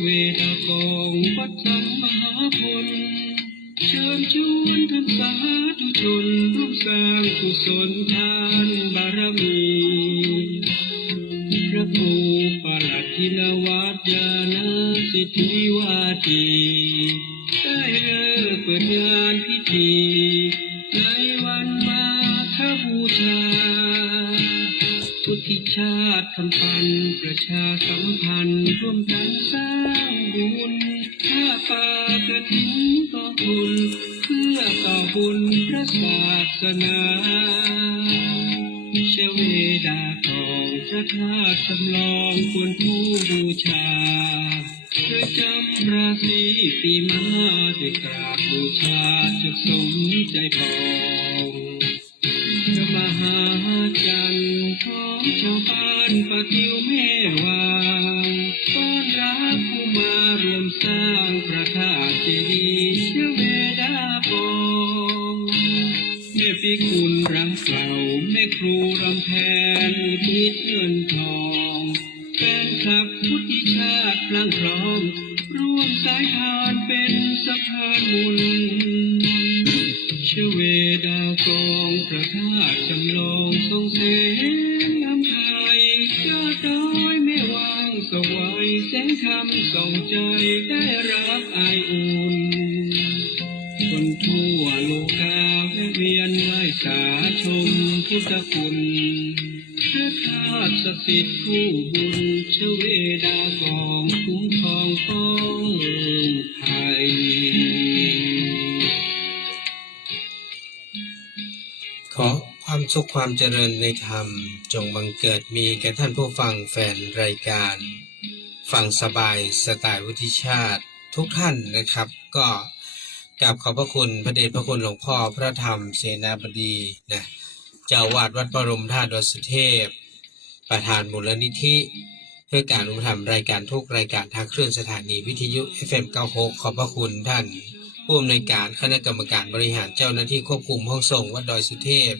เวดากองวัดสังมหาพลเชิญชวนท่านสาธุชนร่วมสร้างกุศลทานบารมีพระครูประหลัดธินวัตรญาณสิทธิวาทีได้เลิกเปิดงานพิธีในวันมาฆบูชาพุทธิชาติสัมพันธ์ประชาสัมพันธ์ร่วมกันสร้างบุญข้าป่ากฐินต่อบุญเพื่อต่อบุญพระศาสนาชเวดากองพระธาตุจำลองควรผู้บูชาประจำราศีปีม้าด้วยกราบบูชาจกสมใจปองพระมหาจันทร์พร้อมชาวบ้านปะทิวแม่วางต้อนรับผู้มารวมสร้างพระธาตุเจดีย์ชเวดากองแม่พิกุลรำเก่าแม่ครูรำแพนอุทิศเงินทองแฟนคลับพุทธิชาติพลังพร้อมร่วมสายทานเป็นสะพานบุญชเวดากองพระธาตุจำลองทรงแสงน้ำไทยยอดดอยไม่วางสวัยแสงธรรมส่องใจได้รับไออุ่นคนทั่วโลกาแวะเวียนไหว้สาชมพุทธคุณพระธาตุศักดิ์สิทธิ์ผู้บุญชเวดากองคุ้มครองป้องภัยขอความสุขความเจริญในธรรมจงบังเกิดมีแก่ท่านผู้ฟังแฟนรายการฟังสบายสไตล์วุฒิชาติทุกท่านนะครับก็กราบขอบพระคุณพระเดชพระคุณหลวงพ่อพระธรรมเสนาบดีนะเจ้าวาดวัดบรมธาตุดอยสุเทพประธานมูลนิธิเพื่อการอุปถัมภ์รายการทุกรายการทางคลื่นสถานีวิทยุ FM 96ขอบพระคุณท่านผู้อำนวยการคณะกรรมการบริหารเจ้าหน้าที่ควบคุมห้องส่งวัดดอยสุเทพ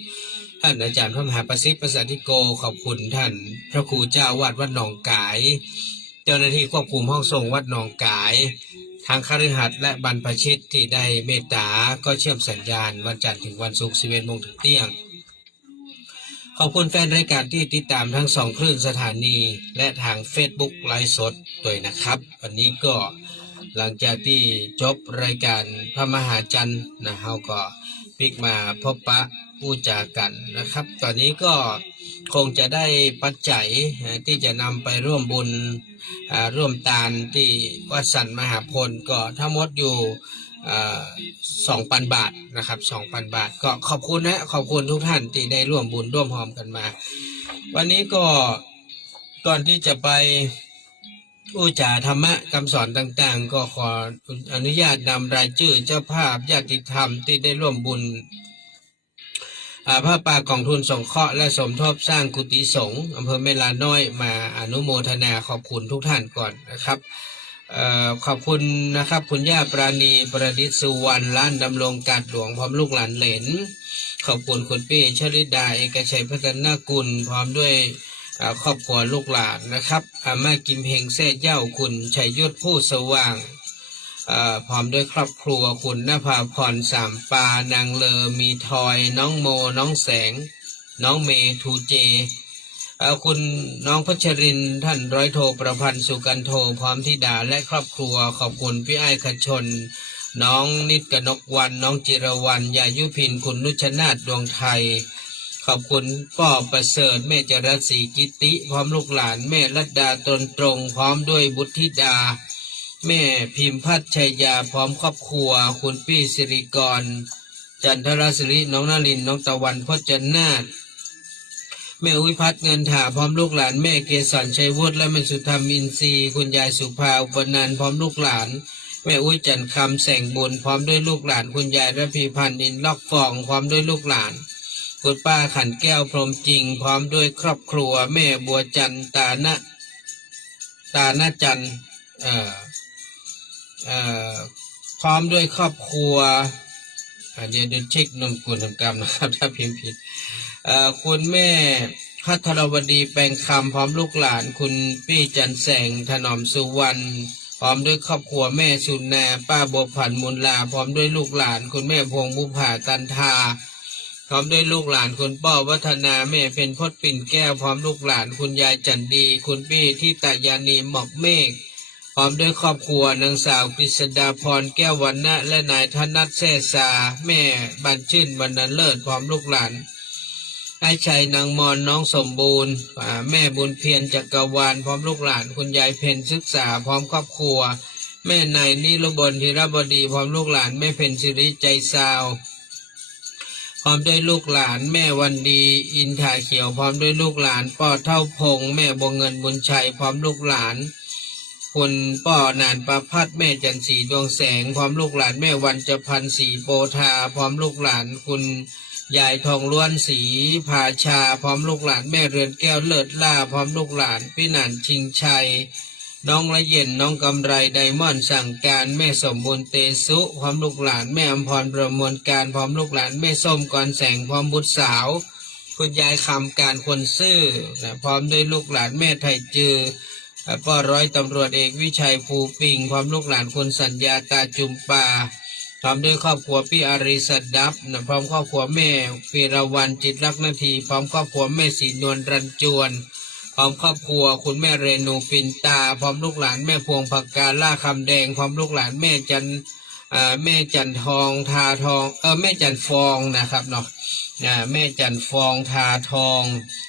ท่านอาจารย์พระมหาประสิทธิ์ประสาธิโกขอบคุณท่านพระครูเจ้าวาดวัดหนองกายเจ้าหน้าที่ควบคุมห้องส่งวัดหนองกายทางคฤหัสถ์และบรรพชิตที่ได้เมตตาก็เชื่อมสัญญาณวันจันทร์ถึงวันศุกร์ 11 โมงถึงเที่ยงขอบคุณแฟนรายการที่ติดตามทั้ง2คลื่นสถานีและทาง Facebook ไลฟ์สดด้วยนะครับวันนี้ก็หลังจากที่จบรายการพระมหาจันทร์นะเฮาก็พลิกมาพบปะพูดจากันนะครับตอนนี้ก็คงจะได้ปัจจัยที่จะนำไปร่วมบุญร่วมทานที่วัดสันมหาพลก็ทั้งหมดอยู่2,000 บาทนะครับ 2,000 บาทก็ขอบคุณนะขอบคุณทุกท่านที่ได้ร่วมบุญร่วมหอมกันมาวันนี้ก็ก่อนที่จะไปอุจาธรรมะคำสอนต่างๆก็ขออนุญาตนำรายชื่อเจ้าภาพญาติธรรมที่ได้ร่วมบุญผ้าป่ากองทุนสงเคราะห์และสมทบสร้างกุฏิสงฆ์อำเภอเมลาน้อยมาอนุโมทนาขอบคุณทุกท่านก่อนนะครับขอบคุณนะครับคุณย่าปราณีประดิษฐ์สุวรรณร้านดำรงกาดหลวงพร้อมลูกหลานเหลนขอบคุณคุณปี้ชลิดาเอกชัยพัฒนากุลพร้อมด้วยครอบครัวลูกหลานนะครับอาม่ากิมเฮงแซ่เจ้าคุณชัยยุทธผู้สว่างพร้อมด้วยครอบครัวคุณนภาพรสามปานางเลอมีทอยน้องโมน้องแสงน้องเมทูเจคุณน้องพัชรินท่านร้อยโทประพันธ์สุกันโทพร้อมธิดาและครอบครัวขอบคุณพี่ไอ้ขชนน้องนิดกนกวันน้องจิรวรรณยายุพินคุณนุชนาถดวงไทยขอบคุณป้อประเสริฐแม่จรัสศรีกิติพร้อมลูกหลานแม่รัตดาตนตรงพร้อมด้วยบุตรธิดาแม่พิมพัฒชัยยาพร้อมครอบครัวคุณปี้สิริกรจันทรศิริน้องนลินน้องตะวันพจนาถแม่วิพัฒน์เงินถาพร้อมลูกหลานแม่เกษรชัยวุฒิและแม่สุธรรมอินทรีย์คุณยายสุภาอุปนันท์พร้อมลูกหลานแม่อุ้ยจันคำแสงบุญพร้อมด้วยลูกหลานคุณยายระพีพันธ์นินล็อกฟองพร้อมด้วยลูกหลานคุณป้าขันแก้วพรหมจริงพร้อมด้วยครอบครัวแม่บัวจันตานะจันพร้อมด้วยครอบครัวเดี๋ยวเช็คนนกุลทำกรรมนะครับถ้าพิมพ์ผิดคุณแม่พัทรวดีแปลงคำพร้อมลูกหลานคุณปี้จันแสงถนอมสุวรรณพ พร้อมด้วยครอบครัวแม่สุนนาป้าบัวผันมุลลาพร้อมด้วยลูกหลานคุณแม่พวงบุภาตันทาพร้อมด้วยลูกหลานคุณป้อวัฒนาแม่เป็นพจน์ปิ่นแก้วพร้อมลูกหลานคุณยายจันดีคุณพี่ทิตยานีหมอกเมฆพร้อมด้วยครอบครัวนางสาวกฤษดาพรแก้ววรรณะและนายธนัทแซ่ซาแม่บันชื่นบรรณเลิศพร้อมลูกหลานไอ้ชัยนางมอนน้องสมบูรณ์แม่บุญเพียรจักรวาลพร้อมลูกหลานคุณยายเพนศึกษาพร้อมครอบครัวแม่นายนิรบลธีรบดีพร้อมลูกหลานแม่เพนสิริใจซาวพร้อมด้วยลูกหลานแม่วันดีอินทาเขียวพร้อมด้วยลูกหลานป้อเท่าพงแม่บวงเงินบุญชัยพร้อมลูกหลานคุณป้อนานประพัดแม่จันสีดวงแสงพร้อมลูกหลานแม่วันจะพันสีโปธาพร้อมลูกหลานคุณยายทองล้วนสีภาชาพร้อมลูกหลานแม่เรือนแก้วเลิศล่าพร้อมลูกหลานพี่หนานชิงชัยน้องละเย็นน้องกำไรไดมอนด์สั่งการแม่สมบูรณ์เตสุพร้อมลูกหลานแม่อมพรประมวลการพร้อมลูกหลานแม่ส้มกรแสงพร้อมบุตรสาวคุณยายคำการคนซื่อพร้อมด้วยลูกหลานแม่ไทยจือป้อร้อยตำรวจเอกวิชัยภูปิงพร้อมลูกหลานคุณสัญญาตาจุมปาพร้อมด้วยครอบครัวพี่อาริสดับพร้อมครอบครัวแม่ปีรวันจิตรักนาทีพร้อมครอบครัวแม่ศรีนวลรันจวนพร้อมครอบครัวคุณแม่เรนูปินตาพร้อมลูกหลานแม่พวงผักกาล่าคำแดงพร้อมลูกหลานแม่จันทองทาทองแม่จันฟองนะครับเนาะแม่จันฟองทาทอง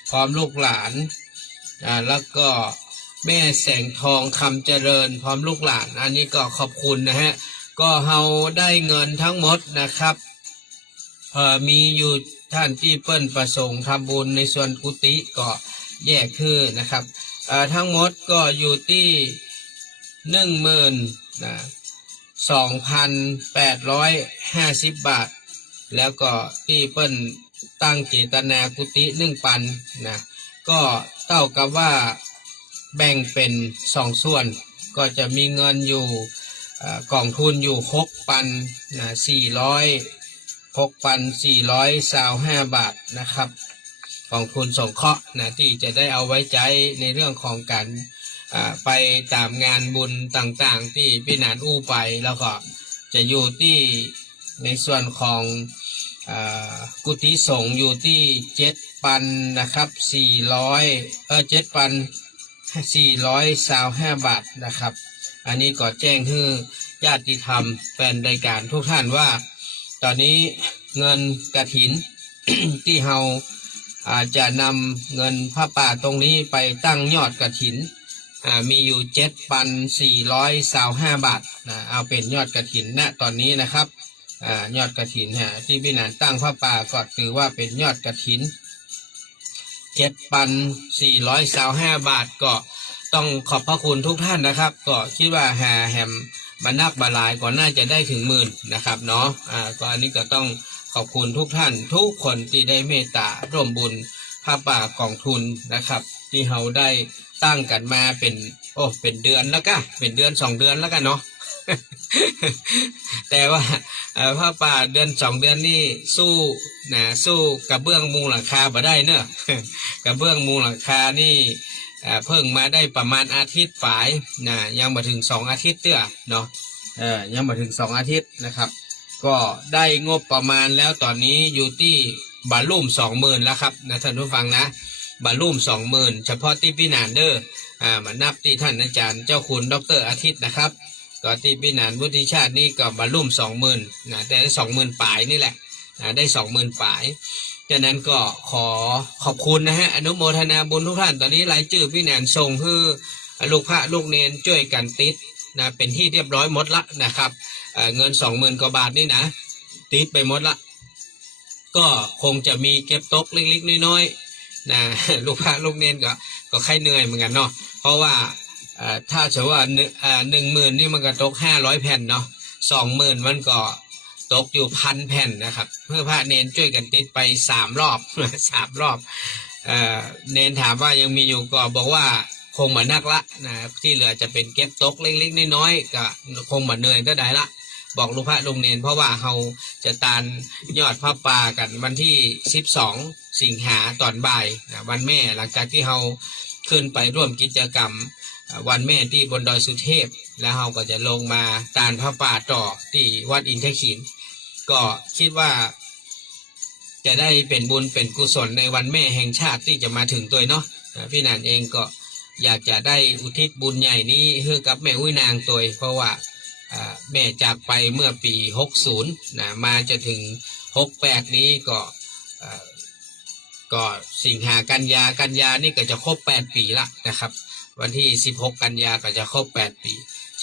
พร้อมลูกหลานแล้วก็แม่แสงทองคำเจริญพร้อมลูกหลานอันนี้ก็ขอบคุณนะฮะก็เฮาได้เงินทั้งหมดนะครับมีอยู่ท่านที่เปิ้นประสงค์ทำบุญในส่วนกุฏิก็แยกคือนะครับทั้งหมดก็อยู่ที่12,850 บาทแล้วก็ที่เปิ้นตั้งเจตนากุฏิ1,000นะก็เท่ากับว่าแบ่งเป็น2ส่วนก็จะมีเงินอยู่กองทุนอยู่6,425 บาทนะครับกองทุนสงเคราะห์นะที่จะได้เอาไว้ใช้ในเรื่องของการไปตามงานบุญต่างๆที่พี่หนานอู้ไปแล้วก็จะอยู่ที่ในส่วนของกุฏิสงฆ์อยู่ที่7,000นะครับ7,425 บาทนะครับอันนี้ก็แจ้งให้ญาติธรรมแฟนรายการทุกท่านว่าตอนนี้เงินกฐิน ที่เราจะนำเงินผ้าป่าตรงนี้ไปตั้งยอดกฐินมีอยู่7,425 บาทเอาเป็นยอดกฐินณตอนนี้นะครับยอดกฐินที่พี่หนานตั้งผ้าป่าก็ถือว่าเป็นยอดกฐิน7,425 บาทก็ต้องขอบพระคุณทุกท่านนะครับก็คิดว่าแฮมบรรนักบาลายก็น่าจะได้ถึง10,000นะครับเนาะก็อันนี้ก็ต้องขอบคุณทุกท่านทุกคนที่ได้เมตตาร่วมบุญผ้าป่ากองทุนนะครับที่เราได้ตั้งกันมาเป็นเดือนแล้วก็เป็นเดือน2 เดือนแล้วกันเนาะ แต่ว่าผ้าป่าเดือน2 เดือนนี่สู้กระเบื้องมุงหลังคาบ่ได้เนอะ กระเบื้องมุงหลังคานี่เพิ่งมาได้ประมาณอาทิตย์ฝ่ายยังมาถึง2 อาทิตย์เตื้อเนาะยังมาถึง2 อาทิตย์นะครับก็ได้งบประมาณแล้วตอนนี้อยู่ที่บาลุ่ม 20,000 แล้วครับนะท่านผู้ฟังนะบาลุ่ม 20,000 เฉพาะที่พี่หนานเด้อมานับที่ท่านอาจารย์เจ้าคุณดร.อาทิตย์นะครับก็ที่พี่หนานวุฒิชาตินี่ก็บาลุ่ม 20,000นะแต่ได้ 20,000 ปลายนี่แหละได้ 20,000 ปลายฉะนั้นก็ขอบคุณนะฮะอนุโมทนาบุญทุกท่านตอนนี้รายชื่อพี่หนานส่งให้ลูกพระลูกเนนช่วยกันติดนะเป็นที่เรียบร้อยหมดละนะครับเงิน 20,000 กว่าบาทนี่นะติดไปหมดละก็คงจะมีเก็บตกเล็กๆน้อยๆนะลูกพระลูกเนนก็ค่อยเหนื่อยเหมือนกันเนาะเพราะว่าถ้าเฉพาะว่า10,000นี่มันก็ตก500 แผ่นเนาะ20,000มันก็ตกอยู่1,000 แผ่นนะครับเพื่อพระเนนช่วยกันติดไป3 รอบ 3 รอบเนนถามว่ายังมีอยู่ก็บอกว่าคงเหมือนนักละนะที่เหลือจะเป็นเก็บตกเล็กๆน้อยๆก็คงเหมือนเหนื่อยก็ได้ละบอกลูกพระลุงเนนเพราะว่าเราจะตานยอดพระป่ากันวันที่12 สิงหาตอนบ่ายนะวันแม่หลังจากที่เราขึ้นไปร่วมกิจกรรม วันแม่ที่บนดอยสุเทพแล้วเราก็จะลงมาตานพระป่าต่อที่วัดอินทขินก็คิดว่าจะได้เป็นบุญเป็นกุศลในวันแม่แห่งชาติที่จะมาถึงตัวเนาะพี่นันเองก็อยากจะได้อุทิศบุญใหญ่นี้ให้กับแม่อุ้ยนางตัวเพราะว่าแม่จากไปเมื่อปี60นะมาจะถึง68นี้ก็สิงหากันยานี่ก็จะครบ8ปีละนะครับวันที่16กันยาก็จะครบ8ปี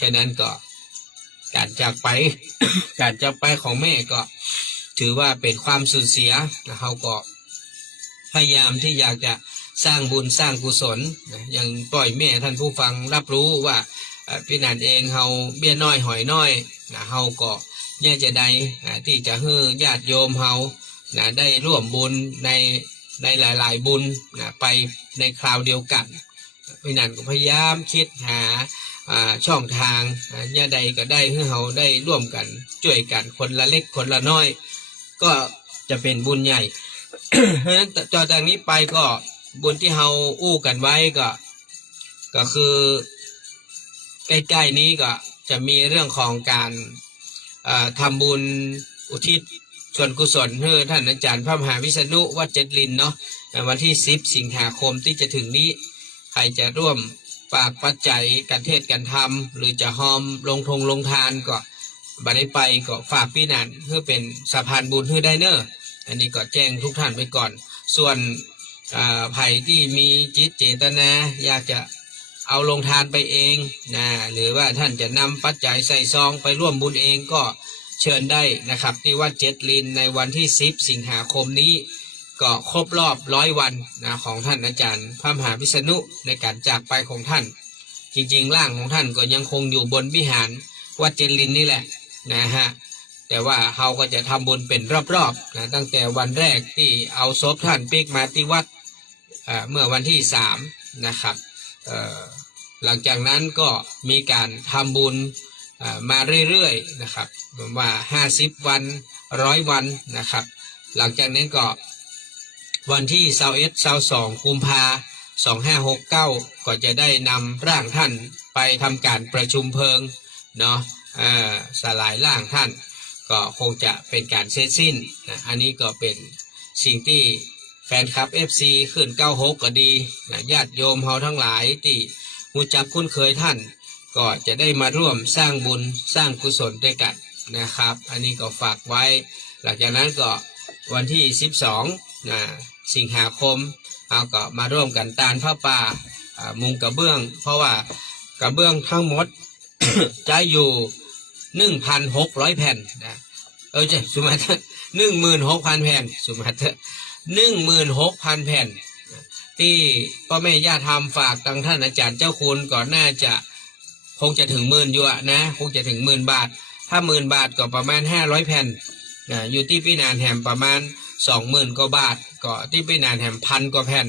ฉะนั้นก็การจากไป การจากไปของแม่ก็ถือว่าเป็นความสูญเสียเราก็พยายามที่อยากจะสร้างบุญสร้างกุศลอย่างปล่อยแม่ท่านผู้ฟังรับรู้ว่าพี่นันเองเฮาเบี้ยน้อยหอยน้อยเฮาก็แย่จะได้ที่จะให้ญาติโยมเฮาได้ร่วมบุญในหลายๆบุญไปในคราวเดียวกันพี่นันก็พยายามคิดหาช่องทางย่าใดก็ได้ให้เฮาได้ร่วมกันช่วยกันคนละเล็กคนละน้อยก็จะเป็นบุญใหญ่ เพราะฉะนั้นจากนี้ไปก็บุญที่เฮาอู้กันไว้ก็คือใกล้ๆนี้ก็จะมีเรื่องของการทำบุญอุทิศส่วนกุศลให้ท่านอาจารย์พระมหาวิษณุวัดเจ็ดลินเนาะวันที่10สิงหาคมที่จะถึงนี้ใครจะร่วมฝากปัจจัยการเทศการธรรมหรือจะหอมลงทานก็บัดนี้ไปก็ฝากพี่นันเพื่อเป็นสะพานบุญให้ได้เนอะอันนี้ก็แจ้งทุกท่านไปก่อนส่วนไผ่ที่มีจิตเจตนาอยากจะเอาลงทานไปเองนะหรือว่าท่านจะนำปัจจัยใส่ซองไปร่วมบุญเองก็เชิญได้นะครับที่วัดเจ็ดลินในวันที่10สิงหาคมนี้ก็ครบรอบ100 วันนะของท่านอาจารย์พระมหาวิษณุในการจากไปของท่านจริงๆร่างของท่านก็ยังคงอยู่บนวิหารวัดเจ็ดลินนี่แหละนะฮะแต่ว่าเราก็จะทำบุญเป็นรอบๆนะตั้งแต่วันแรกที่เอาศพท่านปิกมาที่วัดเมื่อวันที่3นะครับหลังจากนั้นก็มีการทำบุญมาเรื่อยๆนะครับว่า50 วัน100 วันนะครับหลังจากนั้นก็วันที่22กุมภา2569ก็จะได้นำร่างท่านไปทำการประชุมเพลิงเนาะสลายร่างท่านก็คงจะเป็นการเสร็จสิ้นนะอันนี้ก็เป็นสิ่งที่แฟนคลับ FC ขึ้น96ก็ดีนะญาติโยมเฮาทั้งหลายที่รู้จักคุ้นเคยท่านก็จะได้มาร่วมสร้างบุญสร้างกุศลด้วยกันนะครับอันนี้ก็ฝากไว้หลังจากนั้นก็วันที่12สิงหาคมเราก็มาร่วมกันตานผ้าป่ามุงกระเบื้องเพราะว่ากระเบื้องทั้งหมด จะอยู่ 1,600 แผ่นนะใช่สุมาเถอะ 16,000 แผ่นสุมาเถอะ 16,000 แผ่นที่พ่อแม่ย่าทำฝากตังท่านอาจารย์เจ้าคุณก่อนน่าจะคงจะถึง10,000อยู่นะคงจะถึง10,000 บาทถ้า10,000 บาทก็ประมาณ500 แผ่นอยู่ที่พี่นานแหมประมาณ20,000 กว่าบาทก็ที่พี่นานแหม1,000 กว่าแผ่น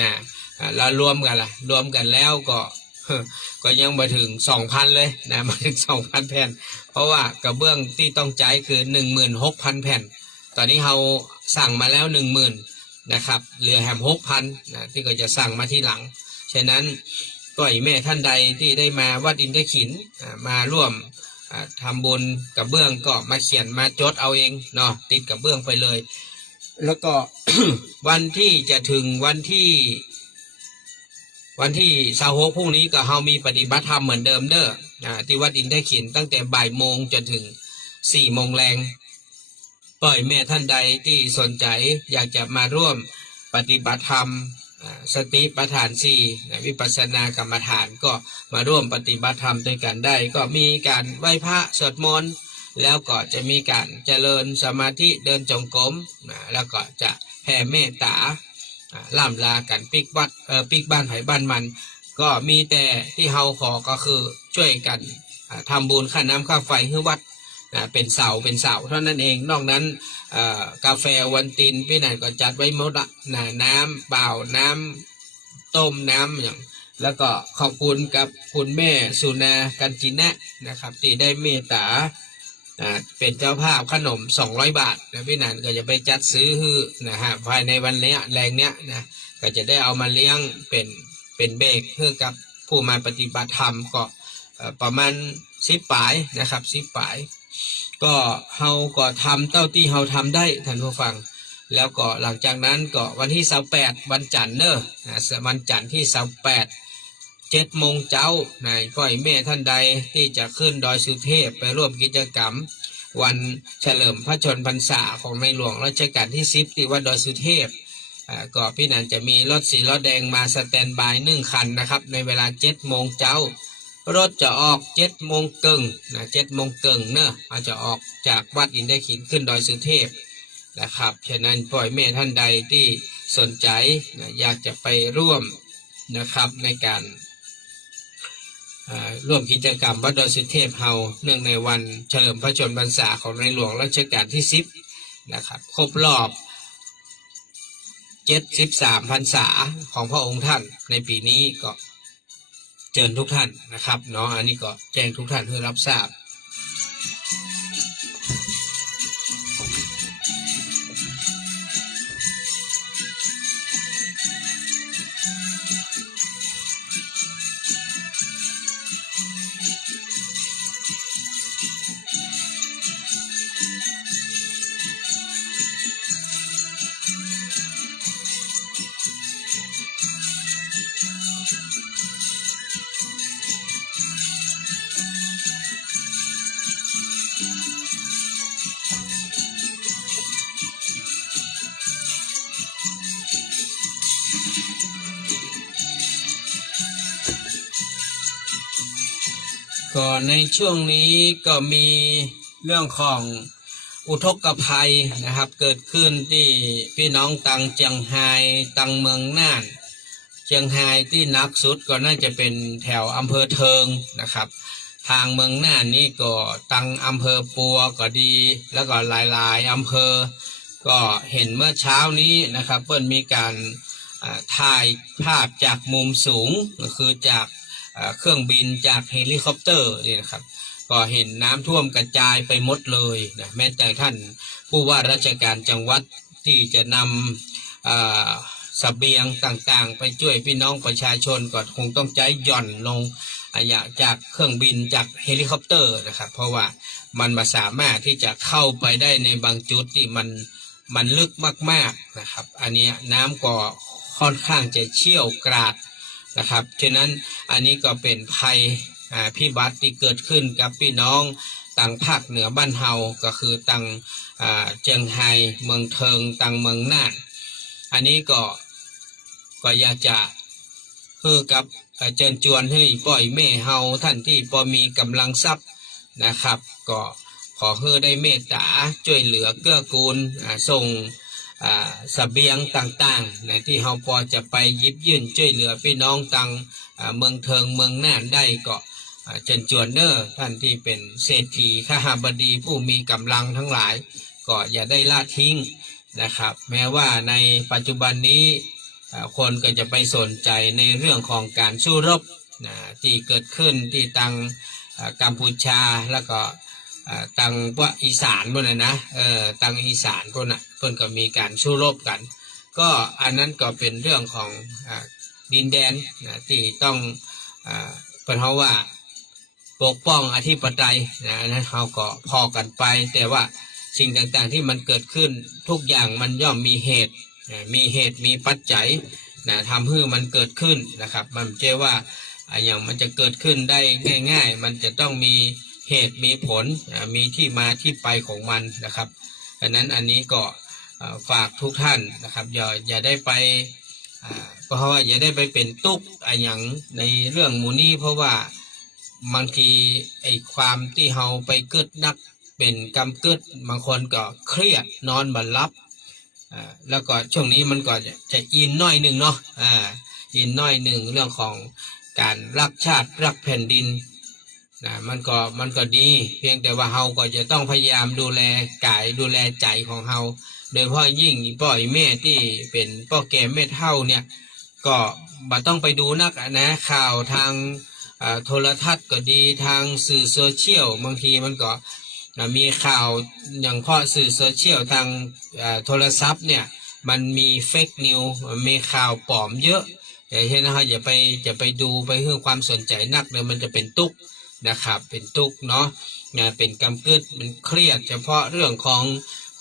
นะแล้วรวมกันแล้วก็ยังมาถึง 2,000 เลยนะมาถึง 2,000 แผ่นเพราะว่ากระเบื้องที่ต้องจ่ายคือ 16,000 แผ่นตอนนี้เราสั่งมาแล้ว 10,000 นะครับเหลือแหม 6,000 นะที่ก็จะสั่งมาที่หลังฉะนั้นปล่อยแม่ท่านใดที่ได้มาวัดอินทขินมาร่วมทำบุญกระเบื้องก็มาเขียนมาจดเอาเองเนาะติดกระเบื้องไปเลยแล้วก็ วันที่จะถึงวันที่26พรุ่งนี้ก็เฮามีปฏิบัติธรรมเหมือนเดิมเด้อที่วัดอินทขินตั้งแต่บ่ายโมงจนถึง4 โมงแรงปล่อยแม่ท่านใดที่สนใจอยากจะมาร่วมปฏิบัติธรรมสติปัฏฐาน4วิปัสสนากรรมฐานก็มาร่วมปฏิบัติธรรมด้วยกันได้ก็มีการไหว้พระสวดมนต์แล้วก็จะมีการเจริญสมาธิเดินจงกรมแล้วก็จะแผ่เมตตาล่ำลากันปิกบ้านไผ่บ้านมันก็มีแต่ที่เฮาขอก็คือช่วยกันทำบุญค่าน้ำค่าไฟให้วัดเป็นเสาเท่านั้นเองนอกนั้นกาแฟวันตินพี่นันก็จัดไว้หมดละน้ำเปล่าน้ำต้มน้ำอย่างแล้วก็ขอบคุณกับคุณแม่สุนากันจินะนะครับที่ได้เมตตาเป็นเจ้าภาพขนม200 บาทนะพี่นันก็จะไปจัดซื้อนะฮะภายในวันนี้แรงเนี้ยนะก็จะได้เอามาเลี้ยงเป็นเบรกเพื่อกับ ผู้มาปฏิบัติธรรมก็ประมาณ10ปลายนะครับ10ปลายก็เฮาก็ทำเท่าที่เฮาทำได้ท่านผู้ฟังแล้วก็หลังจากนั้นก็วันที่28วันจันทร์เนอะวันจันทร์ที่28 7 โมงเช้าพ่อแม่ท่านใดที่จะขึ้นดอยสุเทพไปร่วมกิจกรรมวันเฉลิมพระชนมพรรษาของในหลวงรัชกาลที่10ที่วัดดอยสุเทพก็พี่นันจะมีรถสีล้อแดงมาสแตนบาย1คันนะครับในเวลา7 โมงเช้ารถจะออก7 โมงครึ่ง7 โมงครึ่งเนอะอาจจะออกจากวัดอินทขินขึ้นดอยสุเทพนะครับฉะนั้นพ่อแม่ท่านใดที่สนใจอยากจะไปร่วมนะครับในการร่วมกิจกรรมวัดดอยสุเทพเฮาเนื่องในวันเฉลิมพระชนมพรรษาของในหลวงรัชกาลที่10นะครับครบรอบ73 พรรษาของพระองค์ท่านในปีนี้ก็เชิญทุกท่านนะครับเนาะอันนี้ก็แจ้งทุกท่านให้รับทราบก็ในช่วงนี้ก็มีเรื่องของอุทกภัยนะครับเกิดขึ้นที่พี่น้องตังเจียงไฮ้ตังเมืองน่านเจียงไฮ้ที่หนักสุดก็น่าจะเป็นแถวอำเภอเทิงนะครับทางเมืองน่านนี่ก็ตังอำเภอปัวก็ดีแล้วก็หลายๆอำเภอก็เห็นเมื่อเช้านี้นะครับเพิ่นมีการถ่ายภาพจากมุมสูงก็คือจากเครื่องบินจากเฮลิคอปเตอร์นี่นะครับก็เห็นน้ำท่วมกระจายไปหมดเลยนะแม้แต่ท่านผู้ว่าราชการจังหวัดที่จะนำเสบียงต่างๆไปช่วยพี่น้องประชาชนก็คงต้องใจหย่อนลงจากเครื่องบินจากเฮลิคอปเตอร์นะครับเพราะว่ามันมาสามารถที่จะเข้าไปได้ในบางจุดที่มันลึกมากๆนะครับอันนี้น้ำก็ค่อนข้างจะเชี่ยวกราดนะครับฉะนั้นอันนี้ก็เป็นภัยพิบัติที่เกิดขึ้นกับพี่น้องต่างภาคเหนือบ้านเฮาก็คือต่างเจียงไฮ้เมืองเทิงต่างเมืองน่านอันนี้ก็อยากจะคือกับเชิญชวนให้ปล่อยแม่เฮาท่านที่พอมีกำลังทรัพย์นะครับก็ขอให้ได้เมตตาช่วยเหลือเกื้อกูลส่งเสบียงต่างๆในที่เฮาพอจะไปยิบยื่นช่วยเหลือพี่น้องต่างเมืองเทิงเมืองน่านได้ก็เชิญชวนเนอท่านที่เป็นเศรษฐีข้าหาบดีผู้มีกำลังทั้งหลายก็อย่าได้ละทิ้งนะครับแม้ว่าในปัจจุบันนี้คนก็จะไปสนใจในเรื่องของการสู้รบที่เกิดขึ้นที่ทางกัมพูชาแล้วก็ตังว่าอีสานพวกนั้นนะตังอีสานพวกนั้นเพิ่นก็มีการสู้รบกันก็อันนั้นก็เป็นเรื่องของดินแดนที่ต้องเป็นเพราะว่าปกป้องอธิปไตยนั้นเขาก็พอกันไปแต่ว่าสิ่งต่างๆที่มันเกิดขึ้นทุกอย่างมันย่อมมีเหตุมีปัจจัยทำให้มันเกิดขึ้นนะครับมันไม่ใช่ว่าอย่างมันจะเกิดขึ้นได้ง่ายๆมันจะต้องมีเหตุมีผลมีที่มาที่ไปของมันนะครับดังนั้นอันนี้ก็ฝากทุกท่านนะครับอย่าได้ไปเพราะว่าอย่าได้ไปเป็นตุ๊กอย่างในเรื่องหมู่นี้เพราะว่าบางทีไอ้ความที่เฮาไปเกิดนักเป็นกำเกิดบางคนก็เครียดนอนบ่หลับแล้วก็ช่วงนี้มันก็จะอินน้อยหนึ่งเนาะอินน้อยหนึ่งเรื่องของการรักชาติรักแผ่นดินมันก็ดีเพียงแต่ว่าเฮาก็จะต้องพยายามดูแลกายดูแลใจของเฮาโดยเฉพาะยิ่งพ่อแม่ที่เป็นพ่อแก่แม่เฒ่าเนี่ยก็บ่ต้องไปดูนักนะข่าวทางโทรทัศน์ก็ดีทางสื่อโซเชียลบางทีมันก็มีข่าวอย่างเพราะสื่อโซเชียลทางโทรศัพท์เนี่ยมันมีเฟกนิวมีข่าวปลอมเยอะ อย่างเช่นนะครับอย่าไปดูไปให้ความสนใจนักเดี๋ยวมันจะเป็นตุกนะครับเป็นตุกเนาะเป็นกำกึดมันเครียดเฉพาะเรื่องของ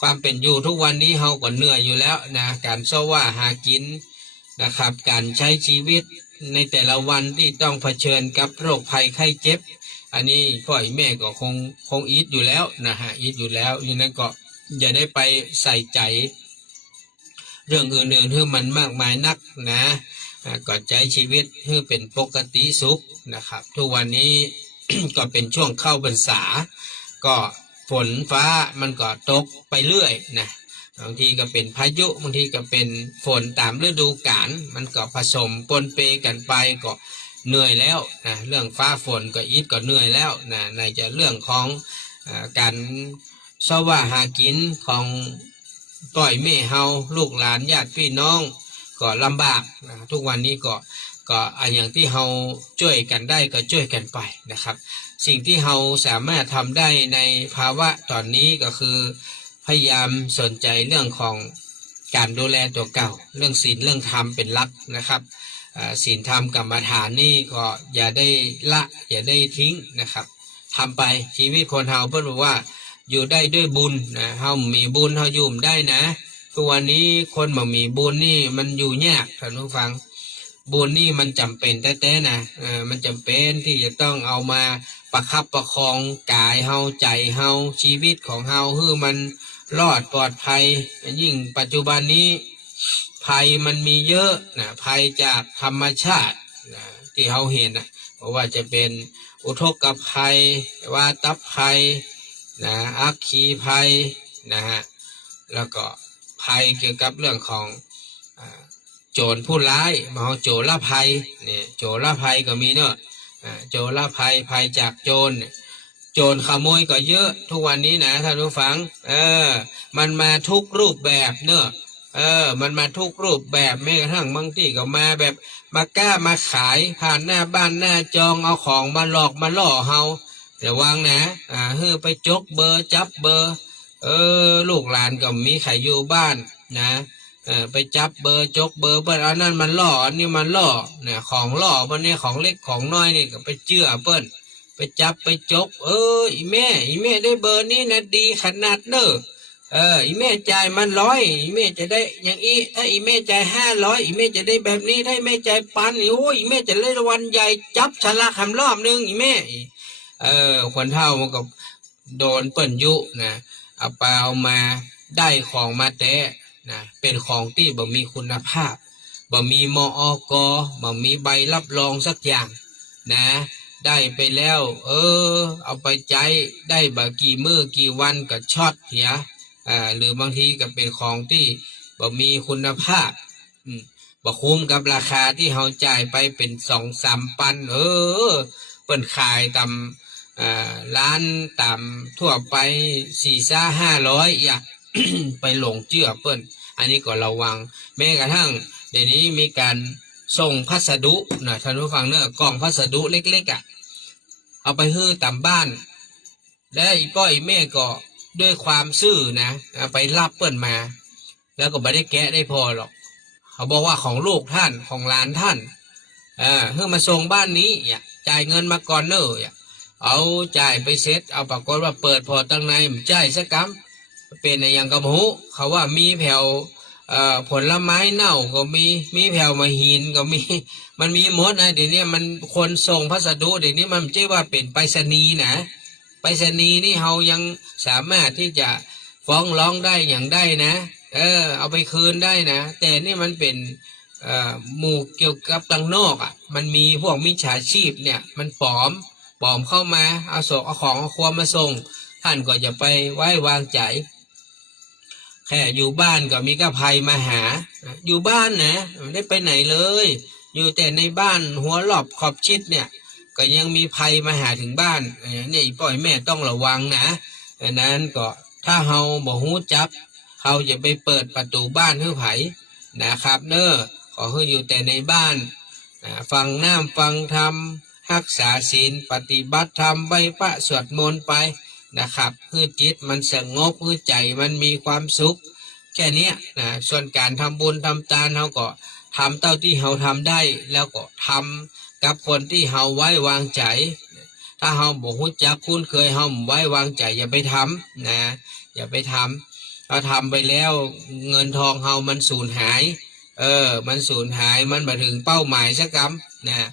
ความเป็นอยู่ทุกวันนี้เราก็เหนื่อยอยู่แล้วนะการเสว่าหากินนะครับการใช้ชีวิตในแต่ละวันที่ต้องเผชิญกับโรคภัยไข้เจ็บอันนี้พ่อแม่ก็คงอีทอยู่แล้วนะฮะอีทอยู่แล้วดังนั้นก็อย่าได้ไปใส่ใจเรื่องอื่นๆที่มันมากมายนักนะก็ใช้ชีวิตให้เป็นปกติสุขนะครับทุกวันนี้ ก็เป็นช่วงเข้าพรรษาก็ฝนฟ้ามันก็ตกไปเรื่อยนะบางทีก็เป็นพายุบางทีก็เป็นฝนตามฤดูกาลมันก็ผสมปนเปกันไปก็เหนื่อยแล้วนะเรื่องฟ้าฝนก็อีทก็เหนื่อยแล้วนะในจะเรื่องของการเสว่าหากินของต่อยแม่เฮาลูกหลานญาติพี่น้องก็ลำบากนะทุกวันนี้ก็อย่างที่เฮาช่วยกันได้ก็ช่วยกันไปนะครับสิ่งที่เฮาสามารถทำได้ในภาวะตอนนี้ก็คือพยายามสนใจเรื่องของการดูแลตัวเก่าเรื่องศีลเรื่องธรรมเป็นหลักนะครับศีลธรรมกรรมฐานนี่ก็อย่าได้ละอย่าได้ทิ้งนะครับทำไปชีวิตคนเฮาเพิ่นบอกว่าอยู่ได้ด้วยบุญนะเฮามีบุญเฮาอยู่ได้นะทุกวันนี้คนบ่มีบุญนี่มันอยู่ยากท่านผู้ฟังบุญนี่มันจำเป็นแท้ๆนะมันจำเป็นที่จะต้องเอามาประคับประคองกายเฮาใจเฮาชีวิตของเฮาให้มันรอดปลอดภัยยิ่งปัจจุบันนี้ภัยมันมีเยอะนะภัยจากธรรมชาตินะที่เฮาเห็นนะเพราะว่าจะเป็นอุทกภัยวาตภัยนะอัคคีภัยนะฮะแล้วก็ภัยเกี่ยวกับเรื่องของโจรผู้ร้ายมาโจรละภัยเนี่ยโจรละภัยก็มีเนอะโจรละภัยจากโจรโจรขโมยก็เยอะทุกวันนี้นะท่านผู้ฟังมันมาทุกรูปแบบเนอะมันมาทุกรูปแบบแม้กระทั่งบางที่ก็มาแบบมากล้ามาขายผ่านหน้าบ้านหน้าจองเอาของมาหลอกมาล่อเฮาระวังนะเฮ้อไปจกเบอร์จับเบอร์ลูกหลานก็มีใครอยู่บ้านนะไปจับเบอร์จกเบอร์เปิ้นอันนั้นมันล่ออันนี้มันล่อเนี่ยของล่อวันนี้ของเล็กของน้อยนี่ก็ไปเชื่อเปิ้นไปจับไปจกอีแม่ได้เบอร์นี้นะดีขนาดเนอะอีแม่จ่ายมัน100อีแม่จะได้อย่างอีถ้าอีแม่จ่าย500อีแม่จะได้แบบนี้ได้แม่จ่าย1,000โอ้ยอีแม่จะได้รางวัลใหญ่จับฉลากคำรอบนึงอีแม่คนเฒ่ามันก็โดนเปิ้นยุนะเอาไปเอามาได้ของมาแต่นะเป็นของที่บ่มีคุณภาพบ่มีมอกบ่มีใบรับรองสักอย่างนะได้ไปแล้วเอาไปใจได้บ่กี่มื้อกี่วันก็ช็อตเสียหรือบางทีก็เป็นของที่บ่มีคุณภาพบ่คุ้มกับราคาที่เฮาจ่ายไปเป็น2-3 ปันเปิ้นขายตามร้านตามทั่วไป4-500อย่าง ไปหลงเชื่อเปิ้นอันนี้ก็ระวังแม้กระทั่งเดี๋ยวนี้มีการส่งพัสดุนะท่านผู้ฟังเนอะกล่องพัสดุเล็กๆเอาไปฮื้อตามบ้านได้ป้อยแม่ก็ด้วยความซื่อนะไปรับเปิ้นมาแล้วก็ไม่ได้แกะได้พอหรอกเขาบอกว่าของลูกท่านของหลานท่านเพื่อมาส่งบ้านนี้จ่ายเงินมาก่อนเนอะเอาจ่ายไปเสร็จเอาปรากฏว่าเปิดพอตั้งในจ่ายสักกำเป็นอย่างกระหูเขาว่ามีแผ่วผลไม้เน่าก็มีแผ่วมาหินก็มีมันมีหมดนะเดี๋ยวนี้มันคนส่งพัสดุเดี๋ยวนี้มันไม่ใช่ว่าเป็นไปรษณีย์นะไปรษณีย์นี่เรายังสามารถที่จะฟ้องร้องได้อย่างได้นะเอาไปคืนได้นะแต่นี่มันเป็นหมู่เกี่ยวกับต่างนอกมันมีพวกมิจฉาชีพเนี่ยมันปลอมเข้ามาเอาของเอาความมาส่งท่านก็จะไปไว้วางใจแค่อยู่บ้านก็มีกระภัยมาหาอยู่บ้านนะไม่ได้ไปไหนเลยอยู่แต่ในบ้านหัวหลอบขอบชิดเนี่ยก็ยังมีภัยมาหาถึงบ้านเนี่ยพ่อแม่ต้องระวังนะดังนั้นก็ถ้าเฮาบ่ฮู้จับเฮาอย่าไปเปิดประตูบ้านให้ไผนะครับเนอะขอให้อยู่แต่ในบ้านฟังน้ำฟังธรรมรักษาศีลปฏิบัติธรรมไหว้พระสวดมนต์ไปนะครับเพื่อจิตมันสงบเพื่อใจมันมีความสุขแค่นี้นะส่วนการทำบุญทำทานเขาก็ ทำเท่าที่เราทำได้แล้วก็ทำกับคนที่เราไว้วางใจถ้าเราบ่รู้จักคุ้นเคยเราไว้วางใจอย่าไปทำนะอย่าไปทำเราทำไปแล้วเงินทองเรามันสูญหายมันสูญหายมันมาถึงเป้าหมายสักคำนะ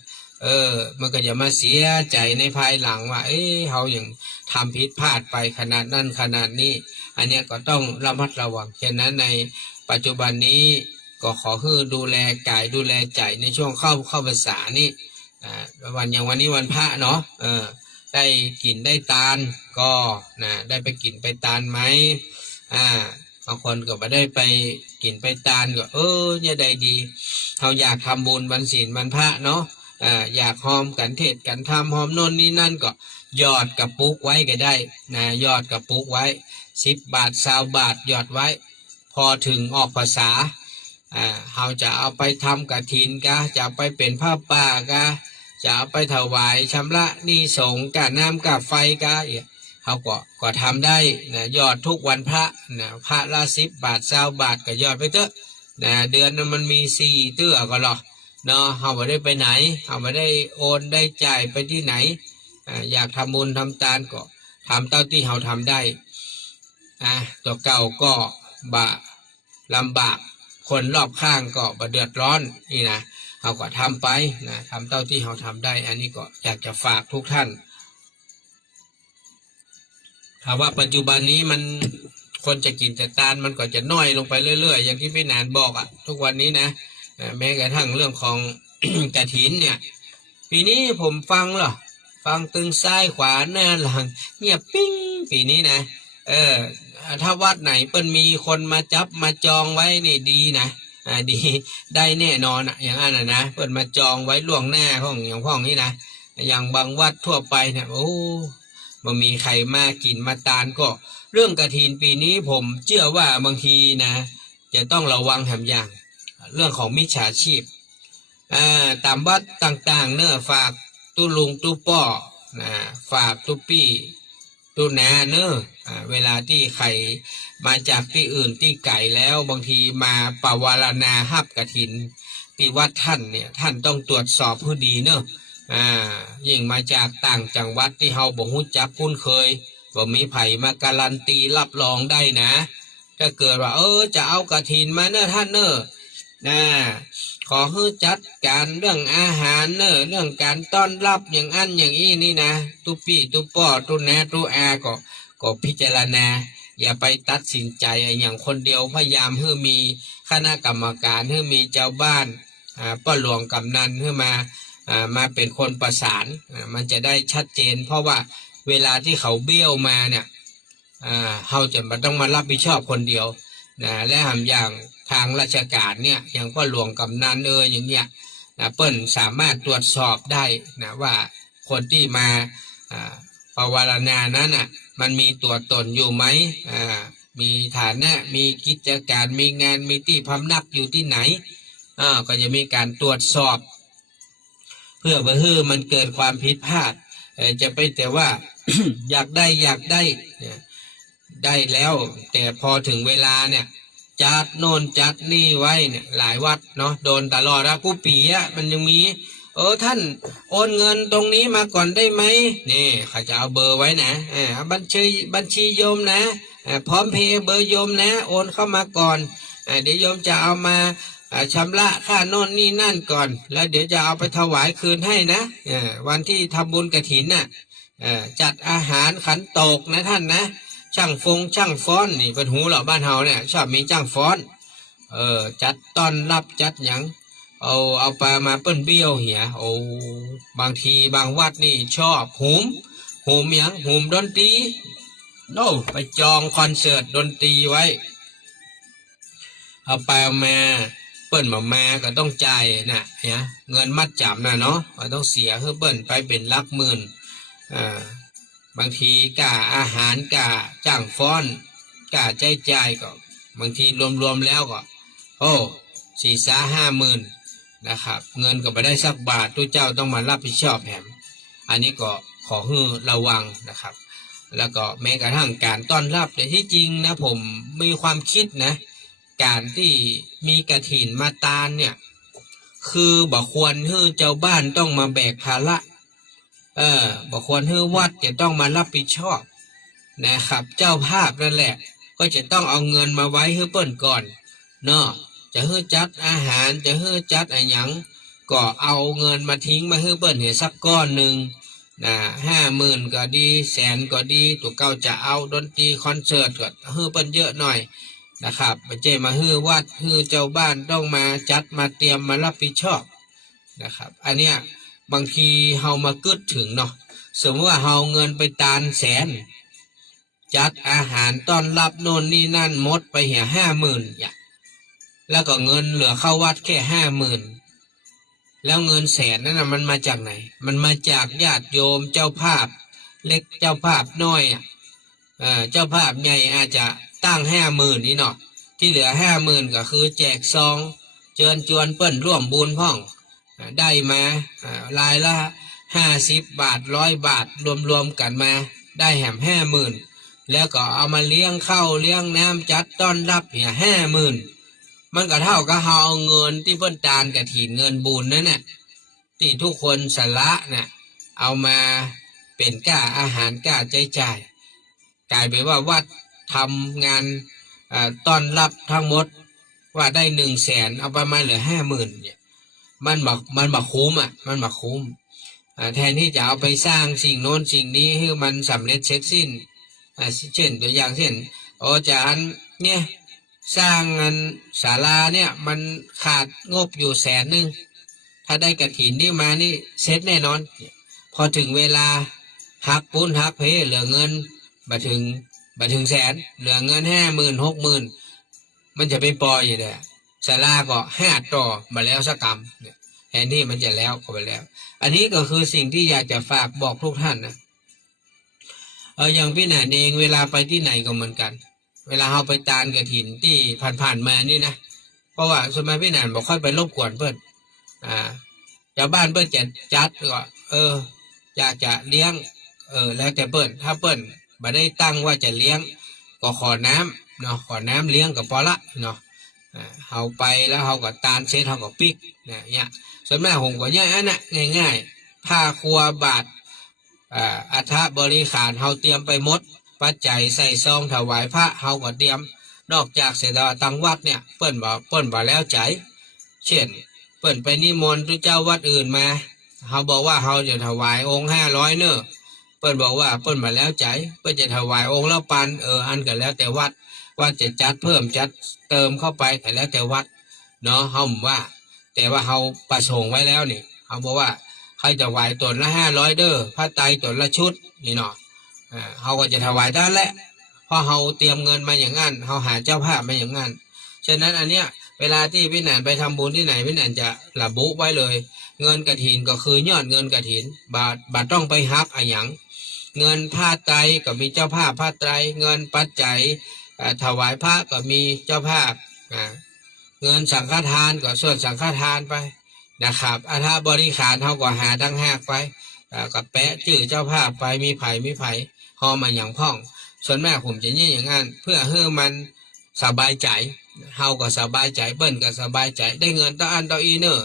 มันก็จะมาเสียใจในภายหลังว่าเราอย่างทำผิดพลาดไปขนาดนั้นขนาดนี้อันนี้ก็ต้องระมัดระวังฉะนั้นในปัจจุบันนี้ก็ขอให้ดูแลกายดูแลใจในช่วงเข้าพรรษานี้วันอย่างวันนี้วันพระเนาะได้กินได้ตาลก็ได้ไปกินไปตาลไหมบางคนก็ไม่ได้ไปกินไปตาลก็เนี่ยได้ดีเขาอยากทำบุญวันศีลวันพระเนาะอยากหอมกันเทศกันทำหอมโน่นนี่นั่นก็ยอดกระปุกไว้ก็ได้ยอดกระปุกไว้10 บาท20 บาทยอดไว้พอถึงออกพรรษาเขาจะเอาไปทำกฐินกะจะไปเป็นผ้าป่ากะจะเอาไปถวายชำระหนี้สงฆ์กะน้ำกะไฟกะเขาก็ทำได้นะยอดทุกวันพระนะพระละ10 บาท20 บาทก็ยอดไปเถอะนะเดือนนึงมันมี4 เตื้อก็หรอเนาะเขาไม่ได้ไปไหนเขาไม่ได้โอนได้จ่ายไปที่ไหนอยากทำบุญทำทานก็ทำเท่าที่เขาทำได้ตัวเก่าก็ลำบากคนรอบข้างก็บ่เดือดร้อนนี่นะเขาก็ทำไปนะทำเท่าที่เขาทำได้อันนี้ก็อยากจะฝากทุกท่านถ้าว่าปัจจุบันนี้มันคนจะกินจะตานมันก็จะน้อยลงไปเรื่อยๆอย่างที่พี่นานบอกทุกวันนี้นะแม้กระทั่งเรื่องของ กฐินเนี่ยปีนี้ผมฟังตึงซ้ายขวาหน้าหลังเงียบปิ้งปีนี้นะถ้าวัดไหนเปิ้นมีคนมาจับมาจองไว้นี่ดีนะดีได้แน่นอนอย่างนั้นนะเปิ้นมาจองไว้ล่วงหน้าอย่างพ่องนี่นะอย่างบางวัดทั่วไปเนี่ยมันมีใครมากินมาตานก็เรื่องกฐินปีนี้ผมเชื่อว่าบางทีนะจะต้องระวังแถมอย่างเรื่องของมิจฉาชีพตามวัดต่างๆเนอะฝากตู้ลุงตู้ป้อฝากตู้ปี้ตู้นาเนอะเวลาที่ใครมาจากที่อื่นที่ไก่แล้วบางทีมาปวารณาฮับกฐินที่วัดท่านเนี่ยท่านต้องตรวจสอบผู้ดีเนอะยิ่งมาจากต่างจังหวัดที่เฮาบ่ฮู้จักคุ้นเคยบ่มีไผมาการันตีรับรองได้นะถ้าเกิดว่าจะเอากฐินมาเนอะท่านเนอะขอให้จัดการเรื่องอาหารเรื่องการต้อนรับอย่างอันอย่างนี้นี่นะตุปี้ตุป้อตุแนตุอาก็พิจารณาอย่าไปตัดสินใจอย่างคนเดียวพยายามให้มีคณะกรรมการให้มีเจ้าบ้านป้าหลวงกำนันให้มาเป็นคนประสานมันจะได้ชัดเจนเพราะว่าเวลาที่เขาเบี้ยวมาเนี่ยเขาจะมาต้องมารับผิดชอบคนเดียวและทำอย่างทางราชการเนี่ยอย่างก็หลวงกำนันอย่างเนี้ยเปิ้นสามารถตรวจสอบได้นะว่าคนที่มาปวารณานั้นมันมีตัวตนอยู่ไหมมีฐานะมีกิจการมีงานมีที่พำนักอยู่ที่ไหนก็จะมีการตรวจสอบเพื่อมันเกิดความผิดพลาดจะไปแต่ว่า อยากได้ได้แล้วแต่พอถึงเวลาเนี่ยจัดโน่นจัดนี่ไว้เนี่ยหลายวัดเนาะโดนตลอดนะกูปีมันยังมีท่านโอนเงินตรงนี้มาก่อนได้ไหมนี่เขาจะเอาเบอร์ไว้นะบัญชีโยมนะพร้อมเพย์เบอร์โยมนะโอนเข้ามาก่อนเดี๋ยวโยมจะเอามาชำระค่าโน่นนี่นั่นก่อนแล้วเดี๋ยวจะเอาไปถวายคืนให้นะวันที่ทำบุญกฐินน่ะจัดอาหารขันโตกนะท่านนะช่างฟ้อนนี่เป็นหูเหล่าบ้านเฮาเนี่ยชอบมีจ้างฟ้อนจัดต้อนรับจัดหยังเอาปลามาเปิ้นเบี้ยวเหียบางทีบางวัดนี่ชอบหุมหยังหุมดนตรีไปจองคอนเสิร์ตดนตรีไว้เอาไปเอามาเปิ้นมาก็ต้องจ่ายนะเงินมัดจำนะเนาะต้องเสียให้เปิ้นไปเป็นหลักหมื่นบางทีกะอาหารกะจ้างฟ้อนกะใจจ่ายก็บางทีรวมแล้วก็4-5 หมื่นนะครับเงินก็ไม่ได้สักบาททุกเจ้าต้องมารับผิดชอบแถมอันนี้ก็ขอให้ระวังนะครับแล้วก็แม้กระทั่งการต้อนรับแต่ที่จริงนะผมมีความคิดนะการที่มีกฐินมาตานเนี่ย คือบ่ควรให้เจ้าบ้านต้องมาแบกภาระบ่ควรให้วัดจะต้องมารับผิดชอบนะครับเจ้าภาพนั่นแหละก็จะต้องเอาเงินมาไว้ให้เปิ้นก่อนเนาะจะให้จัดอาหารจะให้จัดอะไรหยังก็เอาเงินมาทิ้งมาให้เปิ้นเห็นสักก้อนหนึ่งนะ50,000ก็ดี100,000ก็ดีตัวเก่าจะเอาดนตรีคอนเสิร์ตก็ให้เปิ้นเยอะหน่อยนะครับไม่ใช่มาให้วัดให้เจ้าบ้านต้องมาจัดมาเตรียมมารับผิดชอบนะครับอันเนี้ยบางทีเฮามากึดถึงเนาะสมมติว่าเฮาเงินไปตาน100,000จัดอาหารต้อนรับโน่นนี่นั่นหมดไปเหี่ย50,000อย่างแล้วก็เงินเหลือเข้าวัดแค่50,000แล้วเงิน100,000นั่นน่ะมันมาจากไหนมันมาจากญาติโยมเจ้าภาพเล็กเจ้าภาพน้อยเจ้าภาพใหญ่อาจจะตั้ง50,000นี่เนาะที่เหลือ50,000ก็คือแจกซองเชิญชวนเปิ้นร่วมบุญพ่องได้มารายละ50 บาท100 บาทรวมกันมาได้แหม50,000แล้วก็เอามาเลี้ยงข้าวเลี้ยงน้ำจัดต้อนรับเหี่ย50,000มันก็เท่ากับเฮาเอาเงินที่เปิ้นตานกฐินเงินบุญนั่นน่ะที่ทุกคนสละน่ะเอามาเป็นค่าอาหารค่าใช้จ่ายกลายเป็นว่าวัดทำงานต้อนรับทั้งหมดว่าได้100,000เอาประมาณเหลือ50,000เนี่ยมันบักคุ้มมันบักคุ้มแทนที่จะเอาไปสร้างสิ่งโน้นสิ่งนี้ให้มันสำเร็จเสร็จสิ้นเช่นตัวอย่างเช่นอาจารย์เนี่ยสร้างงานศาลาเนี่ยมันขาดงบอยู่100,000ถ้าได้กฐินนี่มานี่เสร็จแน่นอนพอถึงเวลาหักปูนหักเพเหลือเงินมาถึง100,000เหลือเงิน50,000 60,000มันจะไปปล่อยอยู่เลยศาลาก็5ต่อมาแล้วสักกรรมแทนที่มันจะแล้วก็ไปแล้วอันนี้ก็คือสิ่งที่อยากจะฝากบอกทุกท่านนะอย่างพี่หนานเองเวลาไปที่ไหนก็เหมือนกันเวลาเราไปตานกฐินที่ผ่านมานี่นะเพราะว่าสมัยพี่หนานบอกค่อยไปรบกวนเพื่อนชาวบ้านเพื่อนจะจัดก็อยากจะเลี้ยงแล้วแต่เปิ้นถ้าเปิ้นบ่ได้ตั้งว่าจะเลี้ยงก็ขอน้ำเนาะขอน้ำเลี้ยงก็พอละเนาะเฮาไปแล้วเฮาก็ตานเสร็จเฮาก็ปิกเนี่ยส่วนมากผมก็เนี่ยอันน่ะง่ายๆผ้าครัวบาทอัฐบริขารเฮาเตรียมไปหมดปัจจัยใส่ซองถวายพระเฮาก็เตรียมนอกจากเสร็จแล้วตังวัดเนี่ยเปิ้นบ่แล้วใจเช่นเปิ้นไปนิมนต์เจ้าวัดอื่นมาเฮาบอกว่าเฮาจะถวายองค์500เนอะเปิ้นบอกว่าเปิ้นบ่แล้วใจเปิ้นจะถวายองค์ละพันอันก็แล้วแต่วัดจะจัดเพิ่มจัดเติมเข้าไปแต่แล้วแต่วัดเนาะเฮาว่าแต่ว่าเฮาประสงค์ไว้แล้วนี่เฮาบอกว่าใครจะถวายตนละ500เด้อผ้าไตรตนละชุดนี่เนาะเฮาก็จะถวายได้แหละเพราะเฮาเตรียมเงินมาอย่างงั้นเฮาหาเจ้าภาพมาอย่างงั้นฉะนั้นอันเนี้ยเวลาที่พี่หนานไปทำบุญที่ไหนพี่หนานจะระบุไว้เลยเงินกฐินก็คือยอดเงินกฐินบาทต้องไปฮับอะหยังเงินผ้าไตรก็มีเจ้าภาพผ้าไตรเงินปัจจัยถวายพระก็มีเจ้าภาพเงินสังฆทานก็ส่วนสังฆทานไปนะครับถ้าบริขารเขาก็หาทั้งหากไปกับแปะชื่อเจ้าภาพไปมีไผ่หอมาอย่างพ่องส่วนแม่ผมจะเนี่ยอย่างนั้นเพื่อให้มันสบายใจเฮาก็สบายใจเปิ้นก็สบายใจได้เงินต่ออันต่ออีเนอร์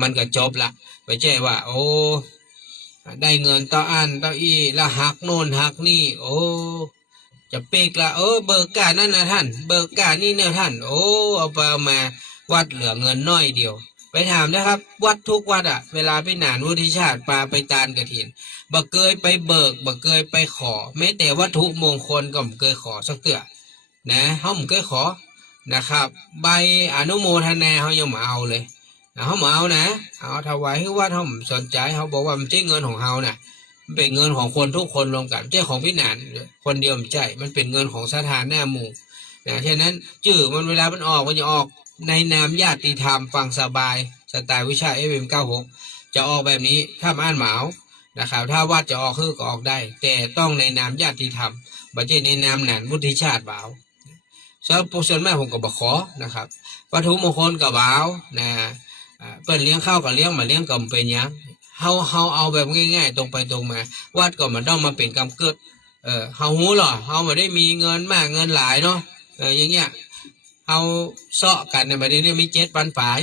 มันก็จบละไม่ใช่ว่าโอ้ได้เงินต่ออันต่ออีแล้วหักโน่นหักนี่โอ้จะเปกละเบิกกานั่นนะท่านเบิกกานี่เนอะท่านเอาไปมาวัดเหลือเงินน้อยเดียวไปถามนะครับวัดทุกวัดเวลาไปหนานวุฒิชาติปาไปตานกฐินบ่เคยไปเบิกบ่เคยไปขอแม้แต่วัตถุมงคลก็บ่เคยขอสักเตื้อนะเฮาบ่เคยขอนะครับใบอนุโมทนาเฮายังบ่เอาเลยเฮาบ่เอานะเอาถวายให้วัดเฮาบ่สนใจเฮาบอกว่ามันใช่เงินของเฮาน่ะมันเป็นเงินของคนทุกคนรวมกันไม่ใช่ของพี่หนานคนเดียวไม่ใช่มันเป็นเงินของสถานหน้าหมู่ฉะนั้นชื่อมันเวลามันออกมันจะออกในนามญาติธรรมฟังสบายสไตล์วิชา FM96 จะออกแบบนี้ถ้าอ่านหมาวนะครับถ้าวัดจะออกก็ออกได้แต่ต้องในนามญาติธรรมไม่ใช่ในนามหนานวุฒิชาติบ่าวส่วนแม่ผมก็บอกขอนะครับวัตถุมงคลกับบ่าวนะเปิ้นเลี้ยงข้าวกับเลี้ยงมาเลี้ยงกับเป็นยังเฮาเอาแบบง่ายๆตรงไปตรงมาวัดก็มันต้องมาเป็นกำเกิดเฮาหู้หรอเฮาไม่ได้มีเงินมากเงินหลายเนาะอย่างเงี้ยเฮาเซาะกันในประเด็นนี้มี7 ปันปลาย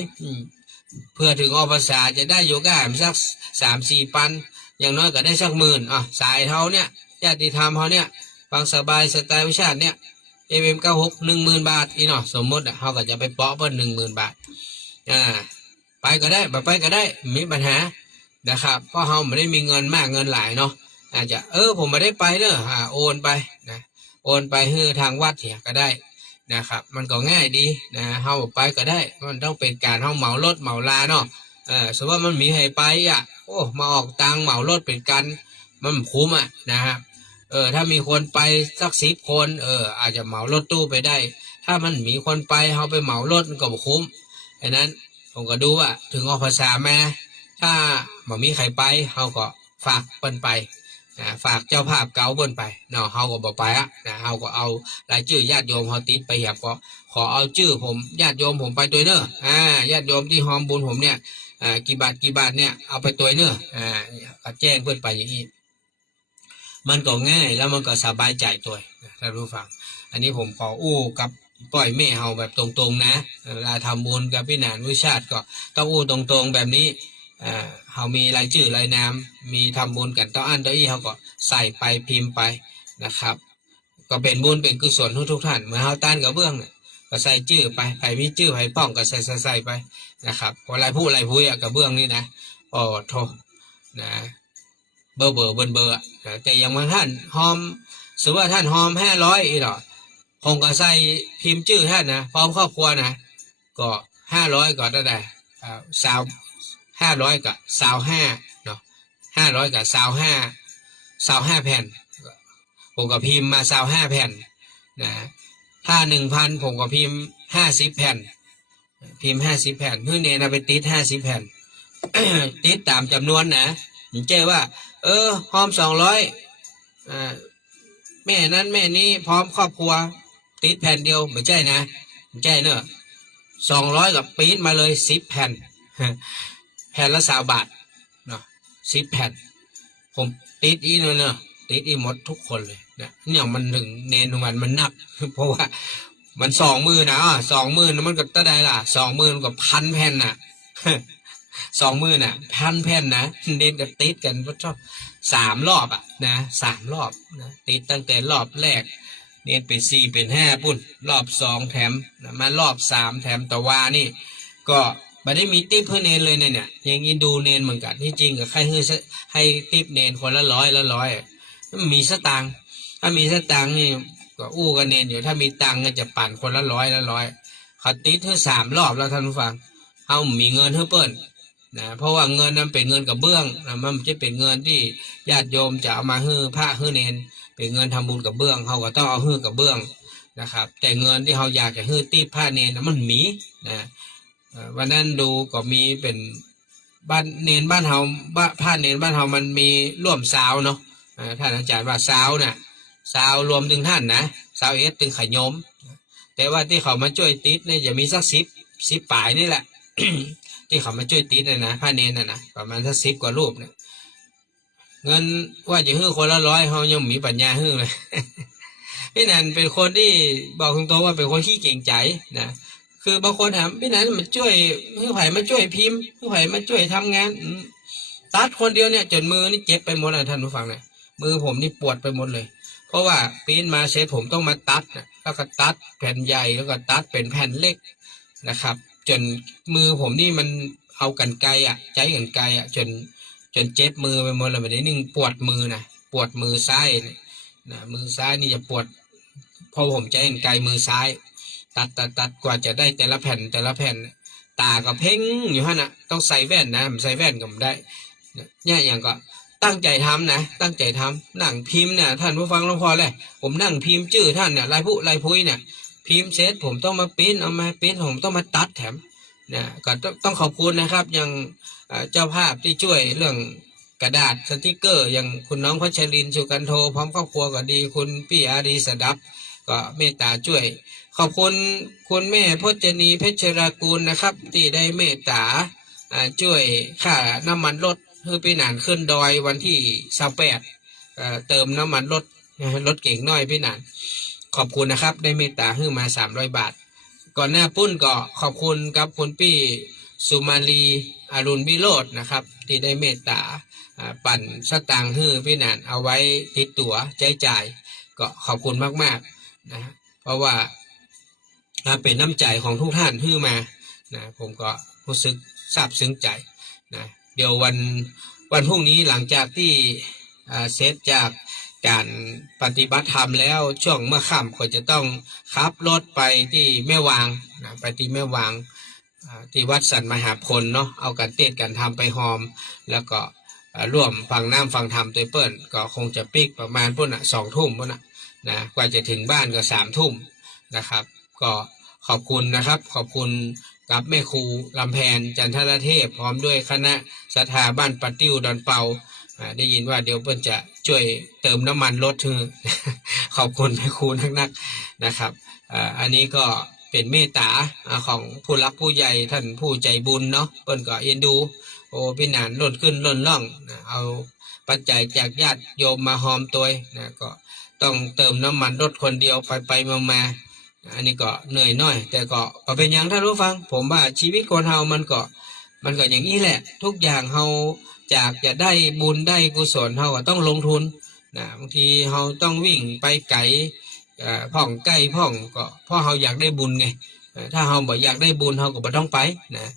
เพื่อถึงออกภาษาจะได้โยกามสัก3-4 ปันอย่างน้อยก็ได้สัก10,000สายเท่าเนี่ยญาติธรรมเขาเนี่ยฟังสบายสไตล์วิชาติเนี่ยFM96 10,000 บาทอีเนาะสมมติเขาก็จะไปเปาะเพิ่น10,000 บาทไปก็ได้ไปก็ได้ไม่มีปัญหานะครับเพราะเขาไม่ได้มีเงินมากเงินหลายเนาะอาจจะผมไม่ได้ไปเนอะโอนไปนะโอนไปให้ทางวัดเถียก็ได้นะครับมันก็ง่ายดีนะเฮาไปก็ได้มันต้องเป็นการเฮาเหมารถเหมาลาเนาะสมมติว่ามันมีให้ไปมาออกตังเหมารถเป็นกันมันคุ้มนะครับถ้ามีคนไปสัก10 คนอาจจะเหมารถตู้ไปได้ถ้ามันมีคนไปเฮาไปเหมารถมันก็บ่คุ้มดังนั้นผมก็ดูว่าถึงออกภาษามาถ้าบ่มีใครไปเฮาก็ฝากเปิ้นไปฝากเจ้าภาพเก่าเปิ้นไปเนาะเฮาก็บ่ไปนะเฮาก็เอารายชื่อญาติโยมเฮาติดไปเหียบก็ขอเอาชื่อผมญาติโยมผมไปตัวเนอะญาติโยมที่หอมบุญผมเนี่ยกี่บาทเนี่ยเอาไปตัวเนอะก็แจ้งเพิ่นไปอย่างนี้มันก็ง่ายแล้วมันก็สบายใจตัวท่านผู้ฟังอันนี้ผมขอกับปล่อยแม่เฮาแบบตรงๆนะเวลาทำบุญกับพี่นานวิชาติก็ต้องตรงๆแบบนี้เฮามีรายชื่อรายนามมีทำบุญกันต้องอันตัวอี้เฮาก็ใส่ไปพิมพ์ไปนะครับก็เป็นบุญเป็นกุศลทุกท่านเมื่อเฮาต้านกับเบื้องเนี่ยก็ใส่ชื่อไปใครมีชื่อใครป้องก็ใส่ไปนะครับพออะไรพูดกับเบื้องนี่นะโทนะเบอร์แต่อย่างบางท่านหอมสมมติว่าท่านหอม500อีหรอผมก็ใส่พิมพ์ชื่อท่านนะพร้อมครอบครัวนะก็500ก็ได้500กับ25เนาะ500กับ25แผ่นผมก็พิมพ์มา25แผ่นนะถ้า 1,000ผมก็พิมพ์50แผ่นพิมพ์50แผ่นเพื่อเนนเอาไปติด50แผ่น ติดตามจำนวนนะผมเจอว่าพร้อม200แม่นั้นแม่นี้พร้อมครอบครัวติดแผ่นเดียวไม่ใช่นะไม่ใช่เนอะ200กับปริ้นมาเลย10แผ่นแผ่นละ20 บาทเนาะ10แผ่นผมติดอีเนอะติดอีหมดทุกคนเลยนะเนี่ยมันถึงเนนของมันนับเพราะว่ามัน20,000นะ20,000มันก็ตะได้ล่ะ20,000กับ1,000 แผ่นน่ะ20,000น่ะ1,000 แผ่นนะเน้นกับติดกันก็ชอบ3 รอบนะ3 รอบนะติดตั้งแต่รอบแรกเน้นเป็น4เป็น5ปุ่นรอบ2แถมนะมารอบ3แถมต่อวานี่ก็ไม่ได้มีติปเพื่อเนนเลยเนี่ยยังอินดูเนนเหมือนกันที่จริงกับใครให้ติปเนนคนละ100มีสตางค์ถ้ามีสตางค์นี่ก็กันเนนอยู่ถ้ามีตังค์ก็จะปั่นคนละ100เขาติดให้3 รอบแล้วท่านผู้ฟังเขามีเงินให้เปิ้นนะเพราะว่าเงินนั้นเป็นเงินกับเบื้องนะมันจะเป็นเงินที่ญาติโยมจะเอามาให้พระให้เนนเป็นเงินทำบุญกับเบื้องเขาก็ต้องเอาให้กับเบื้องนะครับแต่เงินที่เขาอยากจะให้ติปพระเนนมันมีนะวันนั้นดูก็มีเป็นบ้านเนนบ้านเฮาผ้าเนนบ้านเฮามันมีร่วมสาวเนาะท่านอาจารย์ว่าสาวน่ะสาวรวมถึงท่านนะสาวถึงขยมแต่ว่าที่เขามาช่วยติดเนี่ยจะมีสัก10 ปลายนี่แหละ ที่เขามาช่วยติดนะผ้าเนนนะประมาณสัก10 กว่ารูปเนี่ยเงินว่าจะฮื้อคนละ100เขายังมีปัญญาฮื้อเลย พี่นันเป็นคนที่บอกตรงๆว่าเป็นคนขี้เก่งใจนะคือบางคนถามพี่นันมาช่วยผู้ไผ่มาช่วยพิมพ์ผู้ไผ่มาช่วยทำงานตัดคนเดียวเนี่ยจนมือนี่เจ็บไปหมดเลยท่านผู้ฟังเนี่ยมือผมนี่ปวดไปหมดเลยเพราะว่าปีนมาเสร็จผมต้องมาตัดแล้วก็ตัดแผ่นใหญ่แล้วก็ตัดเป็นแผ่นเล็กนะครับจนมือผมนี่มันเอากันไกใจกันไกจนเจ็บมือไปหมดเลยแบบนี้นึงปวดมือนะปวดมือซ้ายนะมือซ้ายนี่จะปวดพอผมใจกันไกมือซ้ายตัดกว่าจะได้แต่ละแผ่นตาก็เพ่งอยู่ฮะนะต้องใส่แว่นนะใส่แว่นก็ไม่ได้เนี่ยอย่างก็ตั้งใจทำนะตั้งใจทำนั่งพิมพ์เนี่ยท่านผู้ฟังลองพอเลยผมนั่งพิมพ์ชื่อท่านเนี่ยลายพุ้ยเนี่ยพิมพ์เสร็จผมต้องมาปริ้นเอามาปริ้นผมต้องมาตัดแถมนะก็ต้องขอบคุณนะครับอย่างเจ้าภาพที่ช่วยเรื่องกระดาษสติกเกอร์อย่างคุณน้องพัชรินทร์สุกันโทพร้อมครอบครัวก็ดีคุณพี่อารีสดับก็เมตตาช่วยขอบคุณคุณแม่พจนีเพชรรากูลนะครับที่ได้เมตตาช่วยค่าน้ำมันรถคือพี่หนานขึ้นดอยวันที่28เติมน้ำมันรถเก่งน้อยพี่หนานขอบคุณนะครับได้เมตตาให้มา300 บาทก่อนหน้าปุ้นก็ขอบคุณกับคุณพี่ สุมาลีอรุณวิโรจน์นะครับที่ได้เมตตาปั่นสตางค์ให้พี่นานเอาไว้ติดตัวใช้จ่ายก็ขอบคุณมากๆนะเพราะว่าเป็นน้ำใจของทุกท่านให้มานะผมก็รู้สึกซาบซึ้งใจนะเดี๋ยววันพรุ่งนี้หลังจากที่เสร็จจากการปฏิบัติธรรมแล้วช่วงเมื่อค่ำก็จะต้องขับรถไปที่แม่วางนะไปที่แม่วางที่วัดสันมหาพลเนาะเอากันเทศกันทำไปหอมแล้วก็ร่วมฟังน้ำฟังธรรมตัวเปิ้ลก็คงจะปิกประมาณพุ่น2 ทุ่มพุ่นนะกว่าจะถึงบ้านก็3 ทุ่มนะครับก็ขอบคุณนะครับขอบคุณกับแม่ครูลำแพนจันทรเทพพร้อมด้วยคณะศรัทธาบ้านปะติ้วดอนเปาได้ยินว่าเดี๋ยวเปิ้ลจะช่วยเติมน้ำมันรถถึง ขอบคุณแม่ครูนักๆนะครับอันนี้ก็เป็นเมตตาของผู้รักผู้ใหญ่ท่านผู้ใจบุญเนาะเปิ้ลก็เอ็นดูโอ้พี่หนานล้นขึ้นล้นล่องเอาปัจจัยจากญาติโยมมาหอมตัวนะก็ต้องเติมน้ำมันรถคนเดียวไปมาอันนี้ก็เหนื่อยหน่อยแต่ก็เป็นอย่างท่านผู้ฟังผมว่าชีวิตคนเฮามันก็อย่างนี้แหละทุกอย่างเฮาจากจะได้บุญได้กุศลเฮาก็ต้องลงทุนนะบางทีเฮาต้องวิ่งไปไกลพ่องใกล้พ่องก็เพราะเฮาอยากได้บุญไงถ้าเฮาบ่อยากได้บุญเฮาก็บ่ต้องไปนะ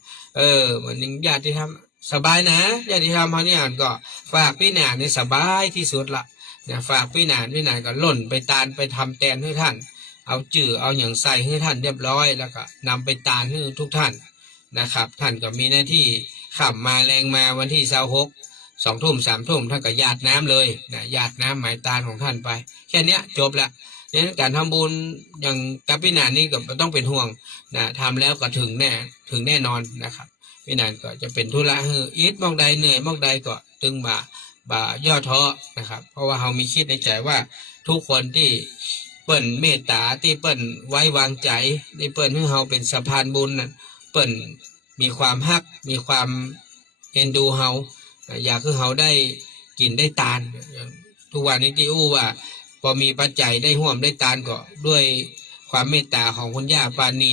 เหมือนญาติที่ทำสบายนะญาติที่ทำเฮาเนี่ยก็ฝากพี่หนานนี่สบายที่สุดละนะฝากพี่หนานก็ล่นไปตาลไปทำแตนให้ท่านเอาจื่อเอาอย่างใส่ให้ท่านเรียบร้อยแล้วก็นำไปตาลให้ทุกท่านนะครับท่านก็มีหน้าที่ขับมาแรงมาวันที่26 2 ทุ่ม 3 ทุ่มท่านก็หยาดน้ำเลยนะหยาดน้ำหมายตาลของท่านไปแค่นี้จบละดังนั้นการทำบุญอย่างกับพี่นานนี่ก็ต้องเป็นห่วงนะทำแล้วก็ถึงแน่นอนนะครับพี่นานก็จะเป็นธุระอีทมองใดเหนื่อยมองใดก็ตึงบ่าย่อท้อนะครับเพราะว่าเรามีคิดในใจว่าทุกคนที่เปิ้นเมตตาที่เปิ้นไว้วางใจที่เปิ้นให้เราเป็นสะพานบุญนะเปิ้นมีความฮักมีความเอ็นดูเราอยากให้เราได้กินได้ตาลทุกวันนี้ที่อู้ว่าพอมีปัจจัยได้ห่วมได้ตาลก็ด้วยความเมตตาของคุณย่าปานี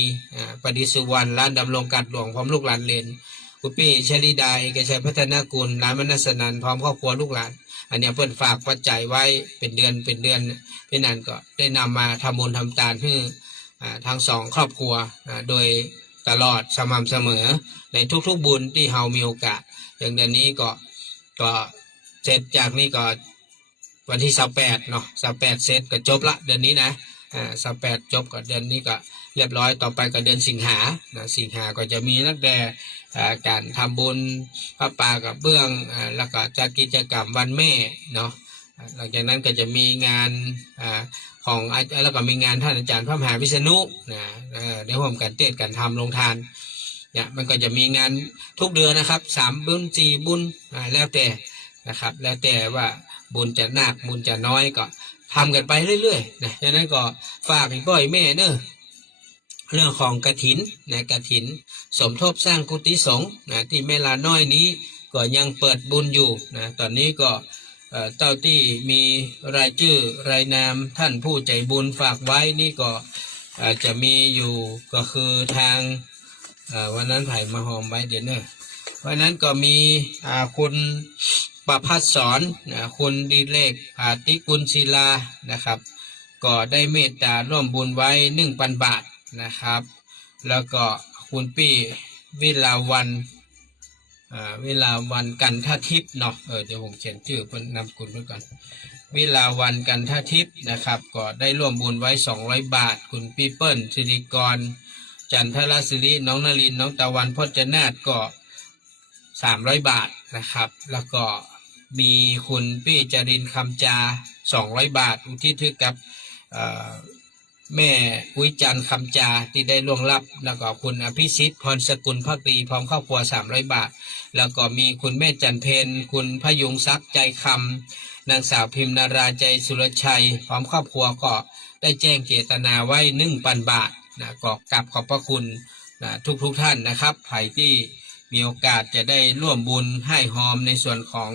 ปฏิสุวรรณร้านดำรงกัดหลวงพร้อมลูกหลานเลนคุณพี่ชลิดาเอกชัยพัฒนากุลร้านมนัสนันพร้อมครอบครัวลูกหลานอันนี้เพิ่นฝากปัจจัยไว้เป็นเดือนพี่นันก็ได้นำมาทำบุญทำทานให้ทั้ง2 ครอบครัวโดยตลอดสม่ำเสมอในทุกๆบุญที่เฮามีโอกาสอย่างเดือนนี้ก็เสร็จจากนี้ก็วันที่28เนาะ28เสร็จก็จบละเดือนนี้นะ28จบก็เดือนนี้ก็เรียบร้อยต่อไปก็เดือนสิงหาสิงหาก็จะมีตั้งแต่การทำบุญพระป่ากับเบื้องแล้วก็จัดกิจกรรมวันแม่เนาะหลังจากนั้นก็จะมีงานของแล้วก็มีงานท่านอาจารย์พระมหาวิษณุได้ร่วมกันเทศน์กันทำลงทานเนี่ยมันก็จะมีงานทุกเดือนนะครับ3 บุญ 4 บุญแล้วแต่นะครับแล้วแต่ว่าบุญจะหนักบุญจะน้อยก็ทำกันไปเรื่อยๆนะดังนั้นก็ฝากพี่พ่อยแม่เนอะเรื่องของกฐินนะกฐินสมทบสร้างกุฏิสงฆ์นะที่แม่ลาน้อยนี้ก็ยังเปิดบุญอยู่นะตอนนี้ก็เจ้าที่มีรายชื่อรายนามท่านผู้ใจบุญฝากไว้นี่ก็จะมีอยู่ก็คือทางวันนั้นถ่ายมาหอมไว้เดี๋ยวเนอะวันนั้นก็มีคุณประภัสสรคุณดิเลกอาติกุลศิลานะครับก็ได้เมตตาร่วมบุญไว้ 1,000 บาทนะครับแล้วก็คุณปี้วิลาวันกันททิพย์เนาะเดี๋ยวผมเขียนชื่อเพื่อนนำคุณไว้ก่อนวิลาวันกันททิพย์นะครับก็ได้ร่วมบุญไว้200 บาทคุณปีเปิ้ลสิริกรจันทรศิริน้องนลินน้องตะวันพจนาถก็300 บาทนะครับแล้วก็มีคุณปี้จรินคำจา200 บาทอุทิศให้กับแม่อุ้ยจันคำจาที่ได้ล่วงลับแล้วก็คุณอภิสิทธิ์พรสกุลภักดีพร้อมครอบครัว300 บาทแล้วก็มีคุณแม่จันเพนคุณพยุงศักดิ์ใจคำนางสาวพิมนาราใจสุรชัยพร้อมครอบครัวก็ได้แจ้งเจตนาไว้ 1,000 บาทนะก็กราบขอบพระคุณทุกท่านนะครับใครที่มีโอกาสจะได้ร่วมบุญให้หอมในส่วนของ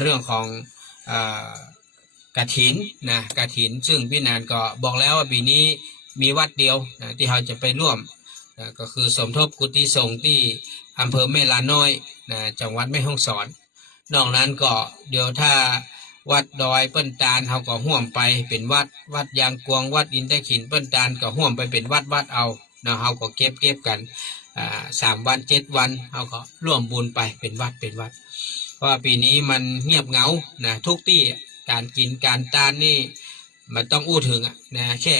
เรื่องของกฐินนะกฐินซึ่งพี่นานก็บอกแล้วว่าปีนี้มีวัดเดียวนะที่เราจะไปร่วมนะก็คือสมทบกุฏิสงฆ์ที่ อำเภอแม่ลาน้อยนะจังหวัดแม่ฮ่องสอนนอกนั้นก็เดี๋ยวถ้าวัดดอยเปิ้นตาลเขาก็ห่วมไปเป็นวัดยางกวงวัดอินทขินเปิ้นตาลก็ห่วมไปเป็นวัดเอาเนาะเขาก็เก็บกัน3 วัน 7 วันเขาก็ร่วมบุญไปเป็นวัดเพราะว่าปีนี้มันเงียบเหงานะทุกที่การกินการตานนี่มันต้องอู้ถึงนะแค่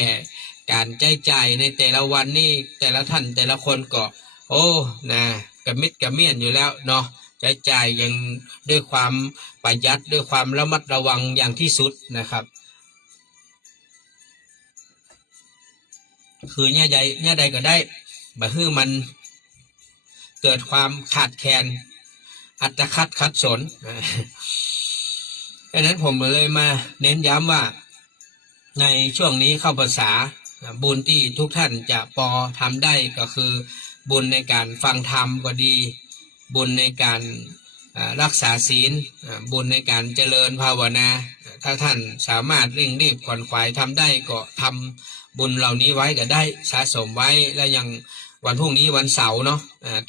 การใช้จ่ายในแต่ละวันนี่แต่ละท่านแต่ละคนก็โอ้นะกระมิดกระเมียนอยู่แล้วเนาะใช้จ่ายยังด้วยความประหยัดด้วยความระมัดระวังอย่างที่สุดนะครับคือเนี่ยใดก็ได้บ่ฮื้อมันเกิดความขาดแคลนอัตคัดขัดสนดังนั้นผมเลยมาเน้นย้ำว่าในช่วงนี้เข้าพรรษาบุญที่ทุกท่านจะทำได้ก็คือบุญในการฟังธรรมก็ดีบุญในการรักษาศีลบุญในการเจริญภาวนาถ้าท่านสามารถเร่งรีบขวนขวายทำได้ก็ทำบุญเหล่านี้ไว้ก็ได้สะสมไว้และยังวันพรุ่งนี้วันเสาร์เนาะ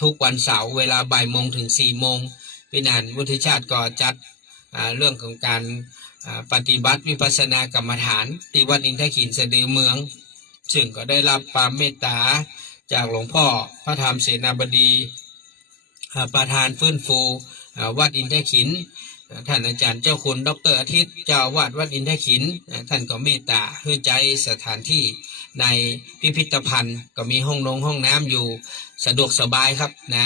ทุกวันเสาร์เวลาบ่ายโมงถึง4 โมงพี่นันวุฒิชาติก็จัดเรื่องของการปฏิบัติวิปัสสนากรรมฐานที่วัดอินทขินสะดือเมืองซึ่งก็ได้รับความเมตตาจากหลวงพ่อพระธรรมเสนาบดีประธานฟื้นฟูวัดอินทขินท่านอาจารย์เจ้าคุณดร.อาทิตย์เจ้าวาดวัดอินทขินท่านก็เมตตาให้ใจสถานที่ในพิพิธภัณฑ์ก็มีห้องน้ำอยู่สะดวกสบายครับนะ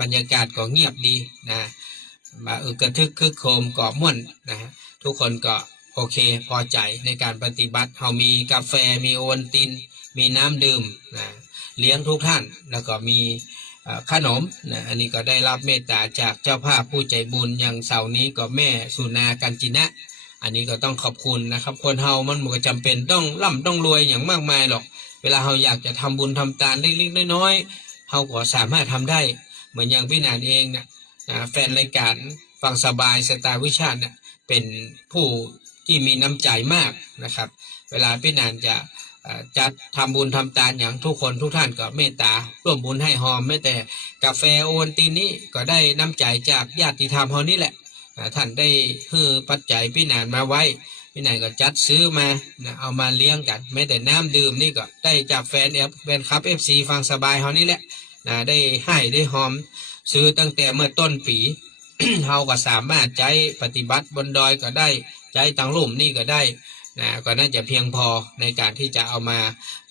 บรรยากาศก็เงียบดีนะมากระทึกคึกโครมก็ม่วนนะทุกคนก็โอเคพอใจในการปฏิบัติเขามีกาแฟมีโอวัลตินมีน้ำดื่มนะเลี้ยงทุกท่านแล้วก็มีขนมนะอันนี้ก็ได้รับเมตตาจากเจ้าภาพผู้ใจบุญอย่างเสาร์นี้ก็แม่สุนากันจินะอันนี้ก็ต้องขอบคุณนะครับคนเฮามันก็จำเป็นต้องร่ำต้องรวยอย่างมากมายหรอกเวลาเราอยากจะทำบุญทำทานเล็กๆน้อยๆเราก็สามารถทำได้เหมือนอย่างพี่นานเองนะแฟนรายการฟังสบายสไตล์วิชาติเป็นผู้ที่มีน้ำใจมากนะครับเวลาพี่นานจะจัดทำบุญทำทานอย่างทุกคนทุกท่านก็เมตตาร่วมบุญให้หอมไม่แต่กาแฟโอวัลตินนี้ก็ได้น้ำใจจากญาติธรรมเฮานี่แหละท่านได้ฮือปัจจัยพี่นานมาไว้พี่นานก็จัดซื้อมาเอามาเลี้ยงกันแม้แต่น้ำดื่มนี่ก็ได้จากแฟนคลับ FC ฟังสบายเฮานี่แหละได้ให้ได้หอมซื้อตั้งแต่เมื่อต้นปี เฮาก็สามารถใช้ปฏิบัติบนดอยก็ได้ใช้ตังลุ่มนี่ก็ได้ก็น่าจะเพียงพอในการที่จะเอามา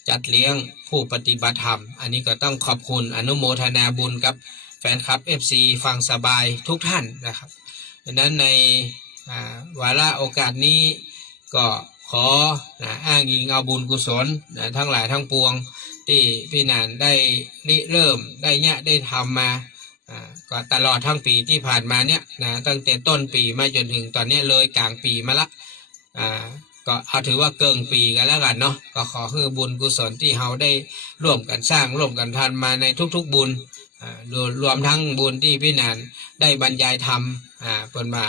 จัดเลี้ยงผู้ปฏิบัติธรรมอันนี้ก็ต้องขอบคุณอนุโมทนาบุญกับแฟนคลับ FC ฟังสบายทุกท่านนะครับดังนั้นในวาระโอกาสนี้ก็ขออ้างอิงเอาบุญกุศลทั้งหลายทั้งปวงที่พี่นานได้เริ่มได้ได้ทำมาก็ตลอดทั้งปีที่ผ่านมาเนี่ยตั้งแต่ต้นปีมาจนถึงตอนนี้เลยกลางปีมาละก็เอาถือว่าเกินปีกันแล้วกันเนาะก็ขอให้บุญกุศลที่เราได้ร่วมกันสร้างร่วมกันทำมาในทุกๆบุญรวมทั้งบุญที่พี่นานได้บรรยายธรรมเป็นมา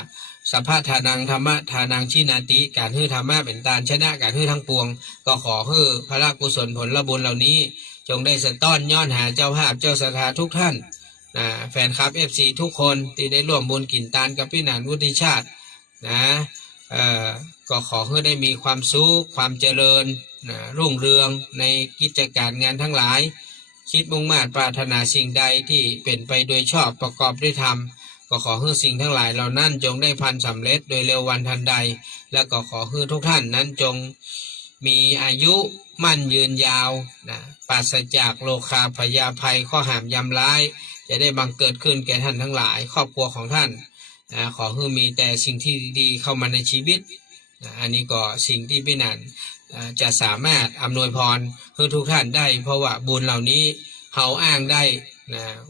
สัพพะทานังธรรมะทานังชินาติการให้ธรรมะเป็นตาลชนะการให้ทั้งปวงก็ขอให้พระกุศลผลบุญเหล่านี้จงได้สะต้อนย้อนหาเจ้าภาพเจ้าศรัทธาทุกท่านแฟนคลับ FC ทุกคนที่ได้ร่วมบุญกินตาลกับพี่นานวุฒิชาติก็ขอให้ได้มีความสุขความเจริญรุ่งเรืองในกิจการงานทั้งหลายคิดมุ่งมั่นปรารถนาสิ่งใดที่เป็นไปโดยชอบประกอบด้วยธรรมก็ขอให้สิ่งทั้งหลายเหล่านั้นจงได้พันสำเร็จโดยเร็ววันทันใดและก็ขอให้ทุกท่านนั้นจงมีอายุมั่นยืนยาวปราศจากโรคาพยาภัยข้อหามยำร้ายจะได้บังเกิดขึ้นแก่ท่านทั้งหลายครอบครัวของท่านขอให้มีแต่สิ่งที่ดีเข้ามาในชีวิตอันนี้ก็สิ่งที่พี่นันจะสามารถอำนวยพรให้ทุกท่านได้เพราะว่าบุญเหล่านี้เขาอ้างได้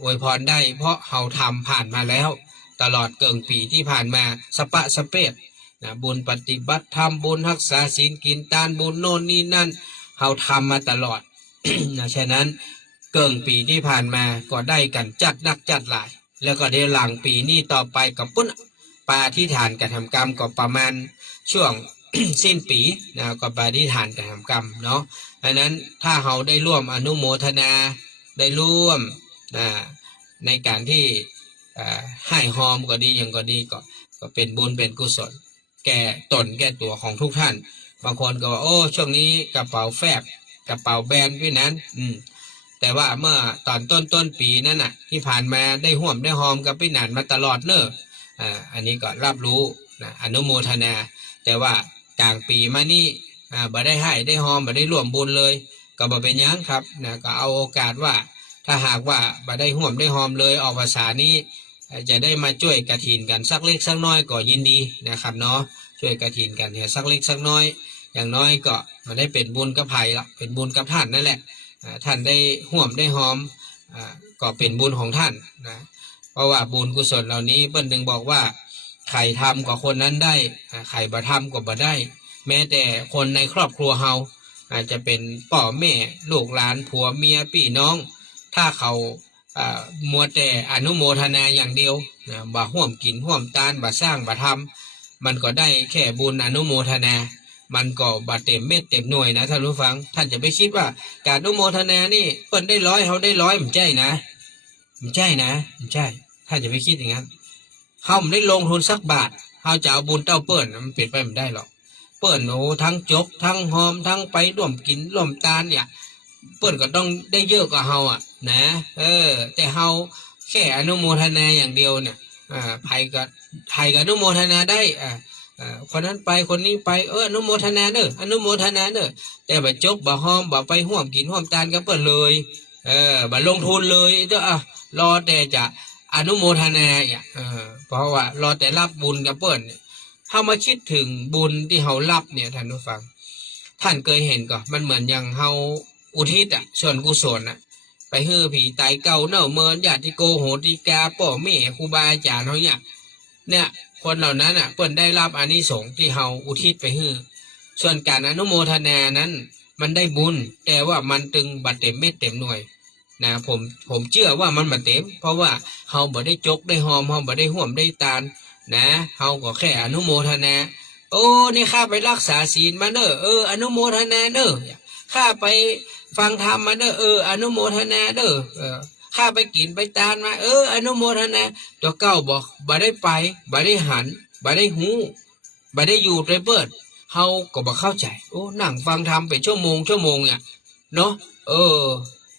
อวยพรได้เพราะเขาทำผ่านมาแล้วตลอดเกินปีที่ผ่านมาสปะสเปดบุญปฏิบัติธรรมบุญรักษาศีลกินทานบุญโน่นนี่นั่นเขาทำมาตลอด ฉะนั้นเกินปีที่ผ่านมาก็ได้กันจัดนักจัดหลายแล้วก็ได้หลังปีนี้ต่อไปกับปุ้นปาที่ฐานการทำกรรมก็ประมาณช่วง สิ้นปีก็ปาที่ฐานการทำกรรมเนาะดังนั้นถ้าเราได้ร่วมอนุโมทนาได้ร่วม ในการที่ให้หอมก็ดีอย่างก็ดีก็เป็นบุญเป็นกุศลแก่ตนแก่ตัวของทุกท่านบางคนก็ว่าโอ้ช่วงนี้กระเป๋าแฟบกระเป๋าแบนพี่นั้นแต่ว่าเมื่อตอนต้นปีนั้นน่ะที่ผ่านมาได้ห่วมได้หอมกับพี่นันมาตลอดเนอะอันนี้ก็รับรู้นะอนุโมทนาแต่ว่ากลางปีมานี่บ่ได้ให้ได้หอมบ่ได้ร่วมบุญเลยก็บ่เป็นยังครับนะก็เอาโอกาสว่าถ้าหากว่าบ่ได้ห่วมได้หอมเลยออกภาษานี้จะได้มาช่วยกฐินกันสักเล็กสักน้อยก็ยินดีนะครับเนาะช่วยกฐินกันเนี่ยสักเล็กสักน้อยอย่างน้อยก็มาได้เป็นบุญกับไผ่ละเป็นบุญกับท่านนั่นแหละท่านได้ห่วมได้หอมก็เป็นบุญของท่านนะเพราะว่าบุญกุศลเหล่านี้เปิ้ลถึงบอกว่าใครทำก็คนนั้นได้ใครบ่ทำก็บ่ได้แม้แต่คนในครอบครัวเฮาอาจจะเป็นพ่อแม่ลูกหลานผัวเมียพี่น้องถ้าเขามัวแต่อนุโมทนาอย่างเดียวบ่ห่วมกินห่วมตานบ่สร้างบ่ทำมันก็ได้แค่บุญอนุโมทนามันก็บ่เต็มเม็ดเต็มหน่วยนะท่านผู้ฟังท่านจะไปคิดว่าการอนุโมทนานี่เปิ้นได้100เฮาได้100มันใช่นะมันใช่นะมันใช่ท่านจะไปคิดอย่างนั้นเฮาไม่ได้ลงทุนสักบาทเฮาจะเอาบุญเต้าเปิ้นมันเป็นไปไม่ได้หรอกเปิ้นโอ้ทั้งจกทั้งหอมทั้งไปร่วมกินร่วมตานเนี่ยเปิ้นก็ต้องได้เยอะกว่าเฮาอ่ะนะแต่เฮาแค่อนุโมทนาอย่างเดียวเนี่ยไผก็อนุโมทนาได้คนนั้นไปคนนี้ไปอนุโมทนาเด้ออนุโมทนาเด้อแต่บ่จกบ่หอมบ่ไปร่วมกินร่วมตานกับเปิ้นเลยบ่ลงทุนเลยเด้อรอแต่จะอนุโมทนาเพราะว่ารอแต่รับบุญกับเปิ้นเฮามาคิดถึงบุญที่เฮารับเนี่ยท่านผู้ฟังท่านเคยเห็นก็มันเหมือนอย่างเฮาอุทิศส่วนกุศลไปฮื้อผีตายเก่าเน่าเมินญาติโกโหติกาพ่อแม่ครูบาอาจารย์เฮาเนี่ยคนเหล่านั้นเปิ้นได้รับอานิสงส์ที่เฮาอุทิศไปฮื้อส่วนการอนุโมทนานั้นมันได้บุญแต่ว่ามันตึงบัดเต็มเม็ดเต็มหน่วยนะผมเชื่อว่ามันบัดเต็มเพราะว่าเฮาบ่ได้จกได้หอมเฮาบ่ได้ห่วมได้ตานนะเฮาก็แค่อนุโมทนาโอ้นี่ข้าไปรักษาศีลมาเด้ออนุโมทนาเด้อข้าไปฟังธรรมมาเด้ออนุโมทนาเด้อข้าไปกินไปตานมาอนุโมทนาตัวเก้าบอกบ่ได้ไปบ่ได้หันบ่ได้หูบ่ได้อยู่ในเปิดเฮาก็บ่เข้าใจโอ้นั่งฟังธรรมเป็นชั่วโมงเนี่ยเนาะ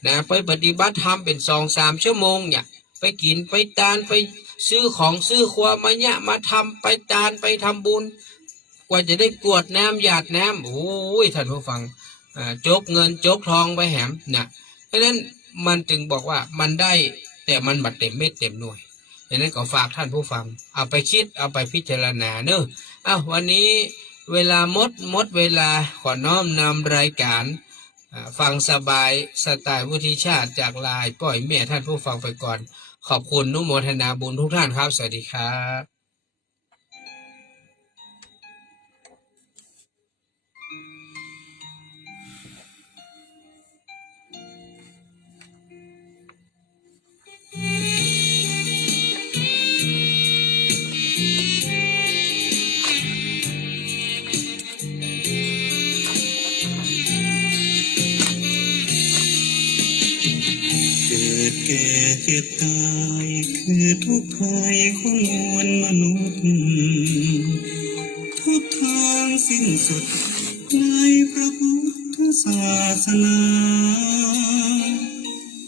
นะไปปฏิบัติธรรมเป็น2-3 ชั่วโมงเนี่ยไปกินไปตานไปซื้อของซื้อครัวมาเนี่ยมาทำไปตานไปทำบุญกว่าจะได้กรวดน้ำหยาดน้ำโอ้ยท่านผู้ฟังจกเงินจกทองไปแหมนะเพราะนั้นมันจึงบอกว่ามันได้แต่มันบัดเต็มเม็ดเต็มหน่วยดังนั้นก็ฝากท่านผู้ฟังเอาไปคิดเอาไปพิจารณาเนอะวันนี้เวลาหมดเวลาขอน้อมนำรายการฟังสบายสไตล์วุฒิชาติจากลายปล่อยแม่ท่านผู้ฟังไปก่อนขอบคุณนุโมทนาบุญทุกท่านครับสวัสดีครับแก่เจ็บตายคือทุกภัยของมวลมนุษย์ทุกทางสิ้นสุดในพระพุทธศาสนา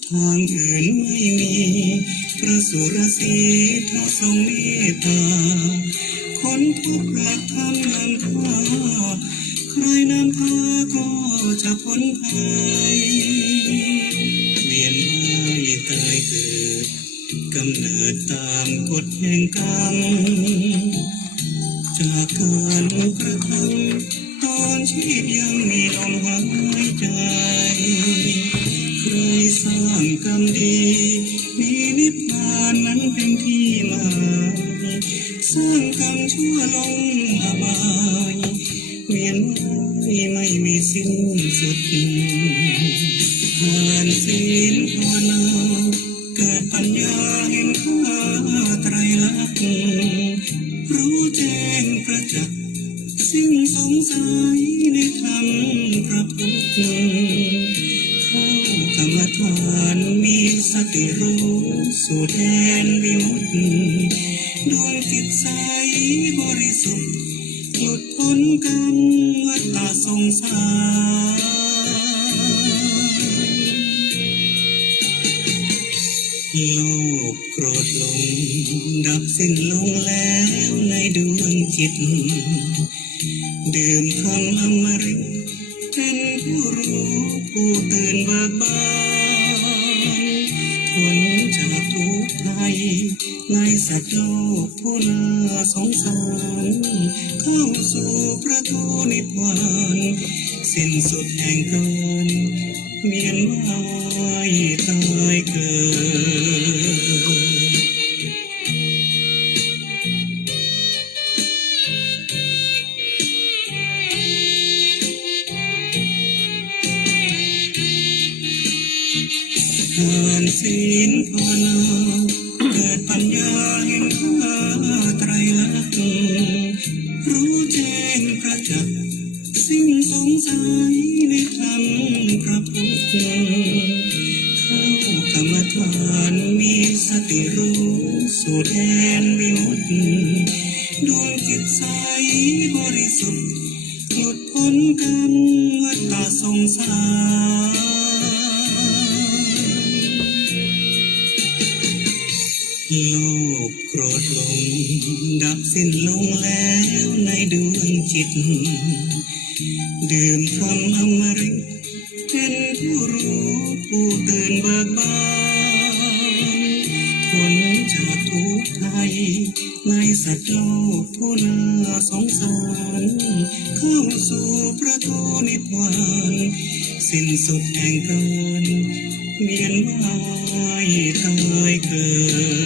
ทางอื่นไม่มีพระสุรสีถ้าทรงเมตตาคนทุกข์หลักธรรมนำพาใครนำพาก็จะพ้นภัยเวียนว่ายตายเกิดกำเนิดตามกฎแห่งกรรมจากการกระทำตอนชีพยังมีลมหายใจใครสร้างกรรมดีมีนิพพานนั้นเป็นที่หมายสร้างกรรมชั่วลงอบายเวียนว่ายไม่มีสิ้นสุดทานศีลภาวนาเกิดปัญญาเห็นค่าไตรลักษณ์รู้แจ้งประจักษ์สิ้นสงสัยในธรรมพระพุทธเข้ากรรมฐานมีสติรู้สุด ดวงจิตใสบริสุทธิ์หลุดพ้นกรรมวัฏสงสารโลภโกรธหลงดับสิ้นลงแล้วในดวงจิตดื่มธรรมอมฤตเป็นผู้รู้ผู้ตื่นเบิกบานพ้นจากทุกข์ภัยในสัตว์โลกผู้น่าสงสารเข้าสู่ประตูนิพพานสิ้นสุดแห่งการเวียนว่ายตายเกิดทานศีลภาวนาเกิดปัญญาเห็นค่าไตรลักษณ์รู้แจ้งประจักษ์สิ้นสงสัยในธรรมพระพุทธเข้ากรรมฐานมีสติรู้สู่แดนวิมุตติดวงจิตใสบริสุทธิ์หลุดพ้นกรรมวัฏสงสารโลภโกรธหลงดับสิ้นลงแล้วในดวงจิตดื่มธรรมอมฤตเป็นผู้รู้ผู้ตื่นเบิกบานพ้นจากทุกข์ภัยในสัตว์โลกผู้น่าสงสารเข้าสู่ประตูนิพพานสิ้นสุดแห่งการเวียนว่ายตายเกิด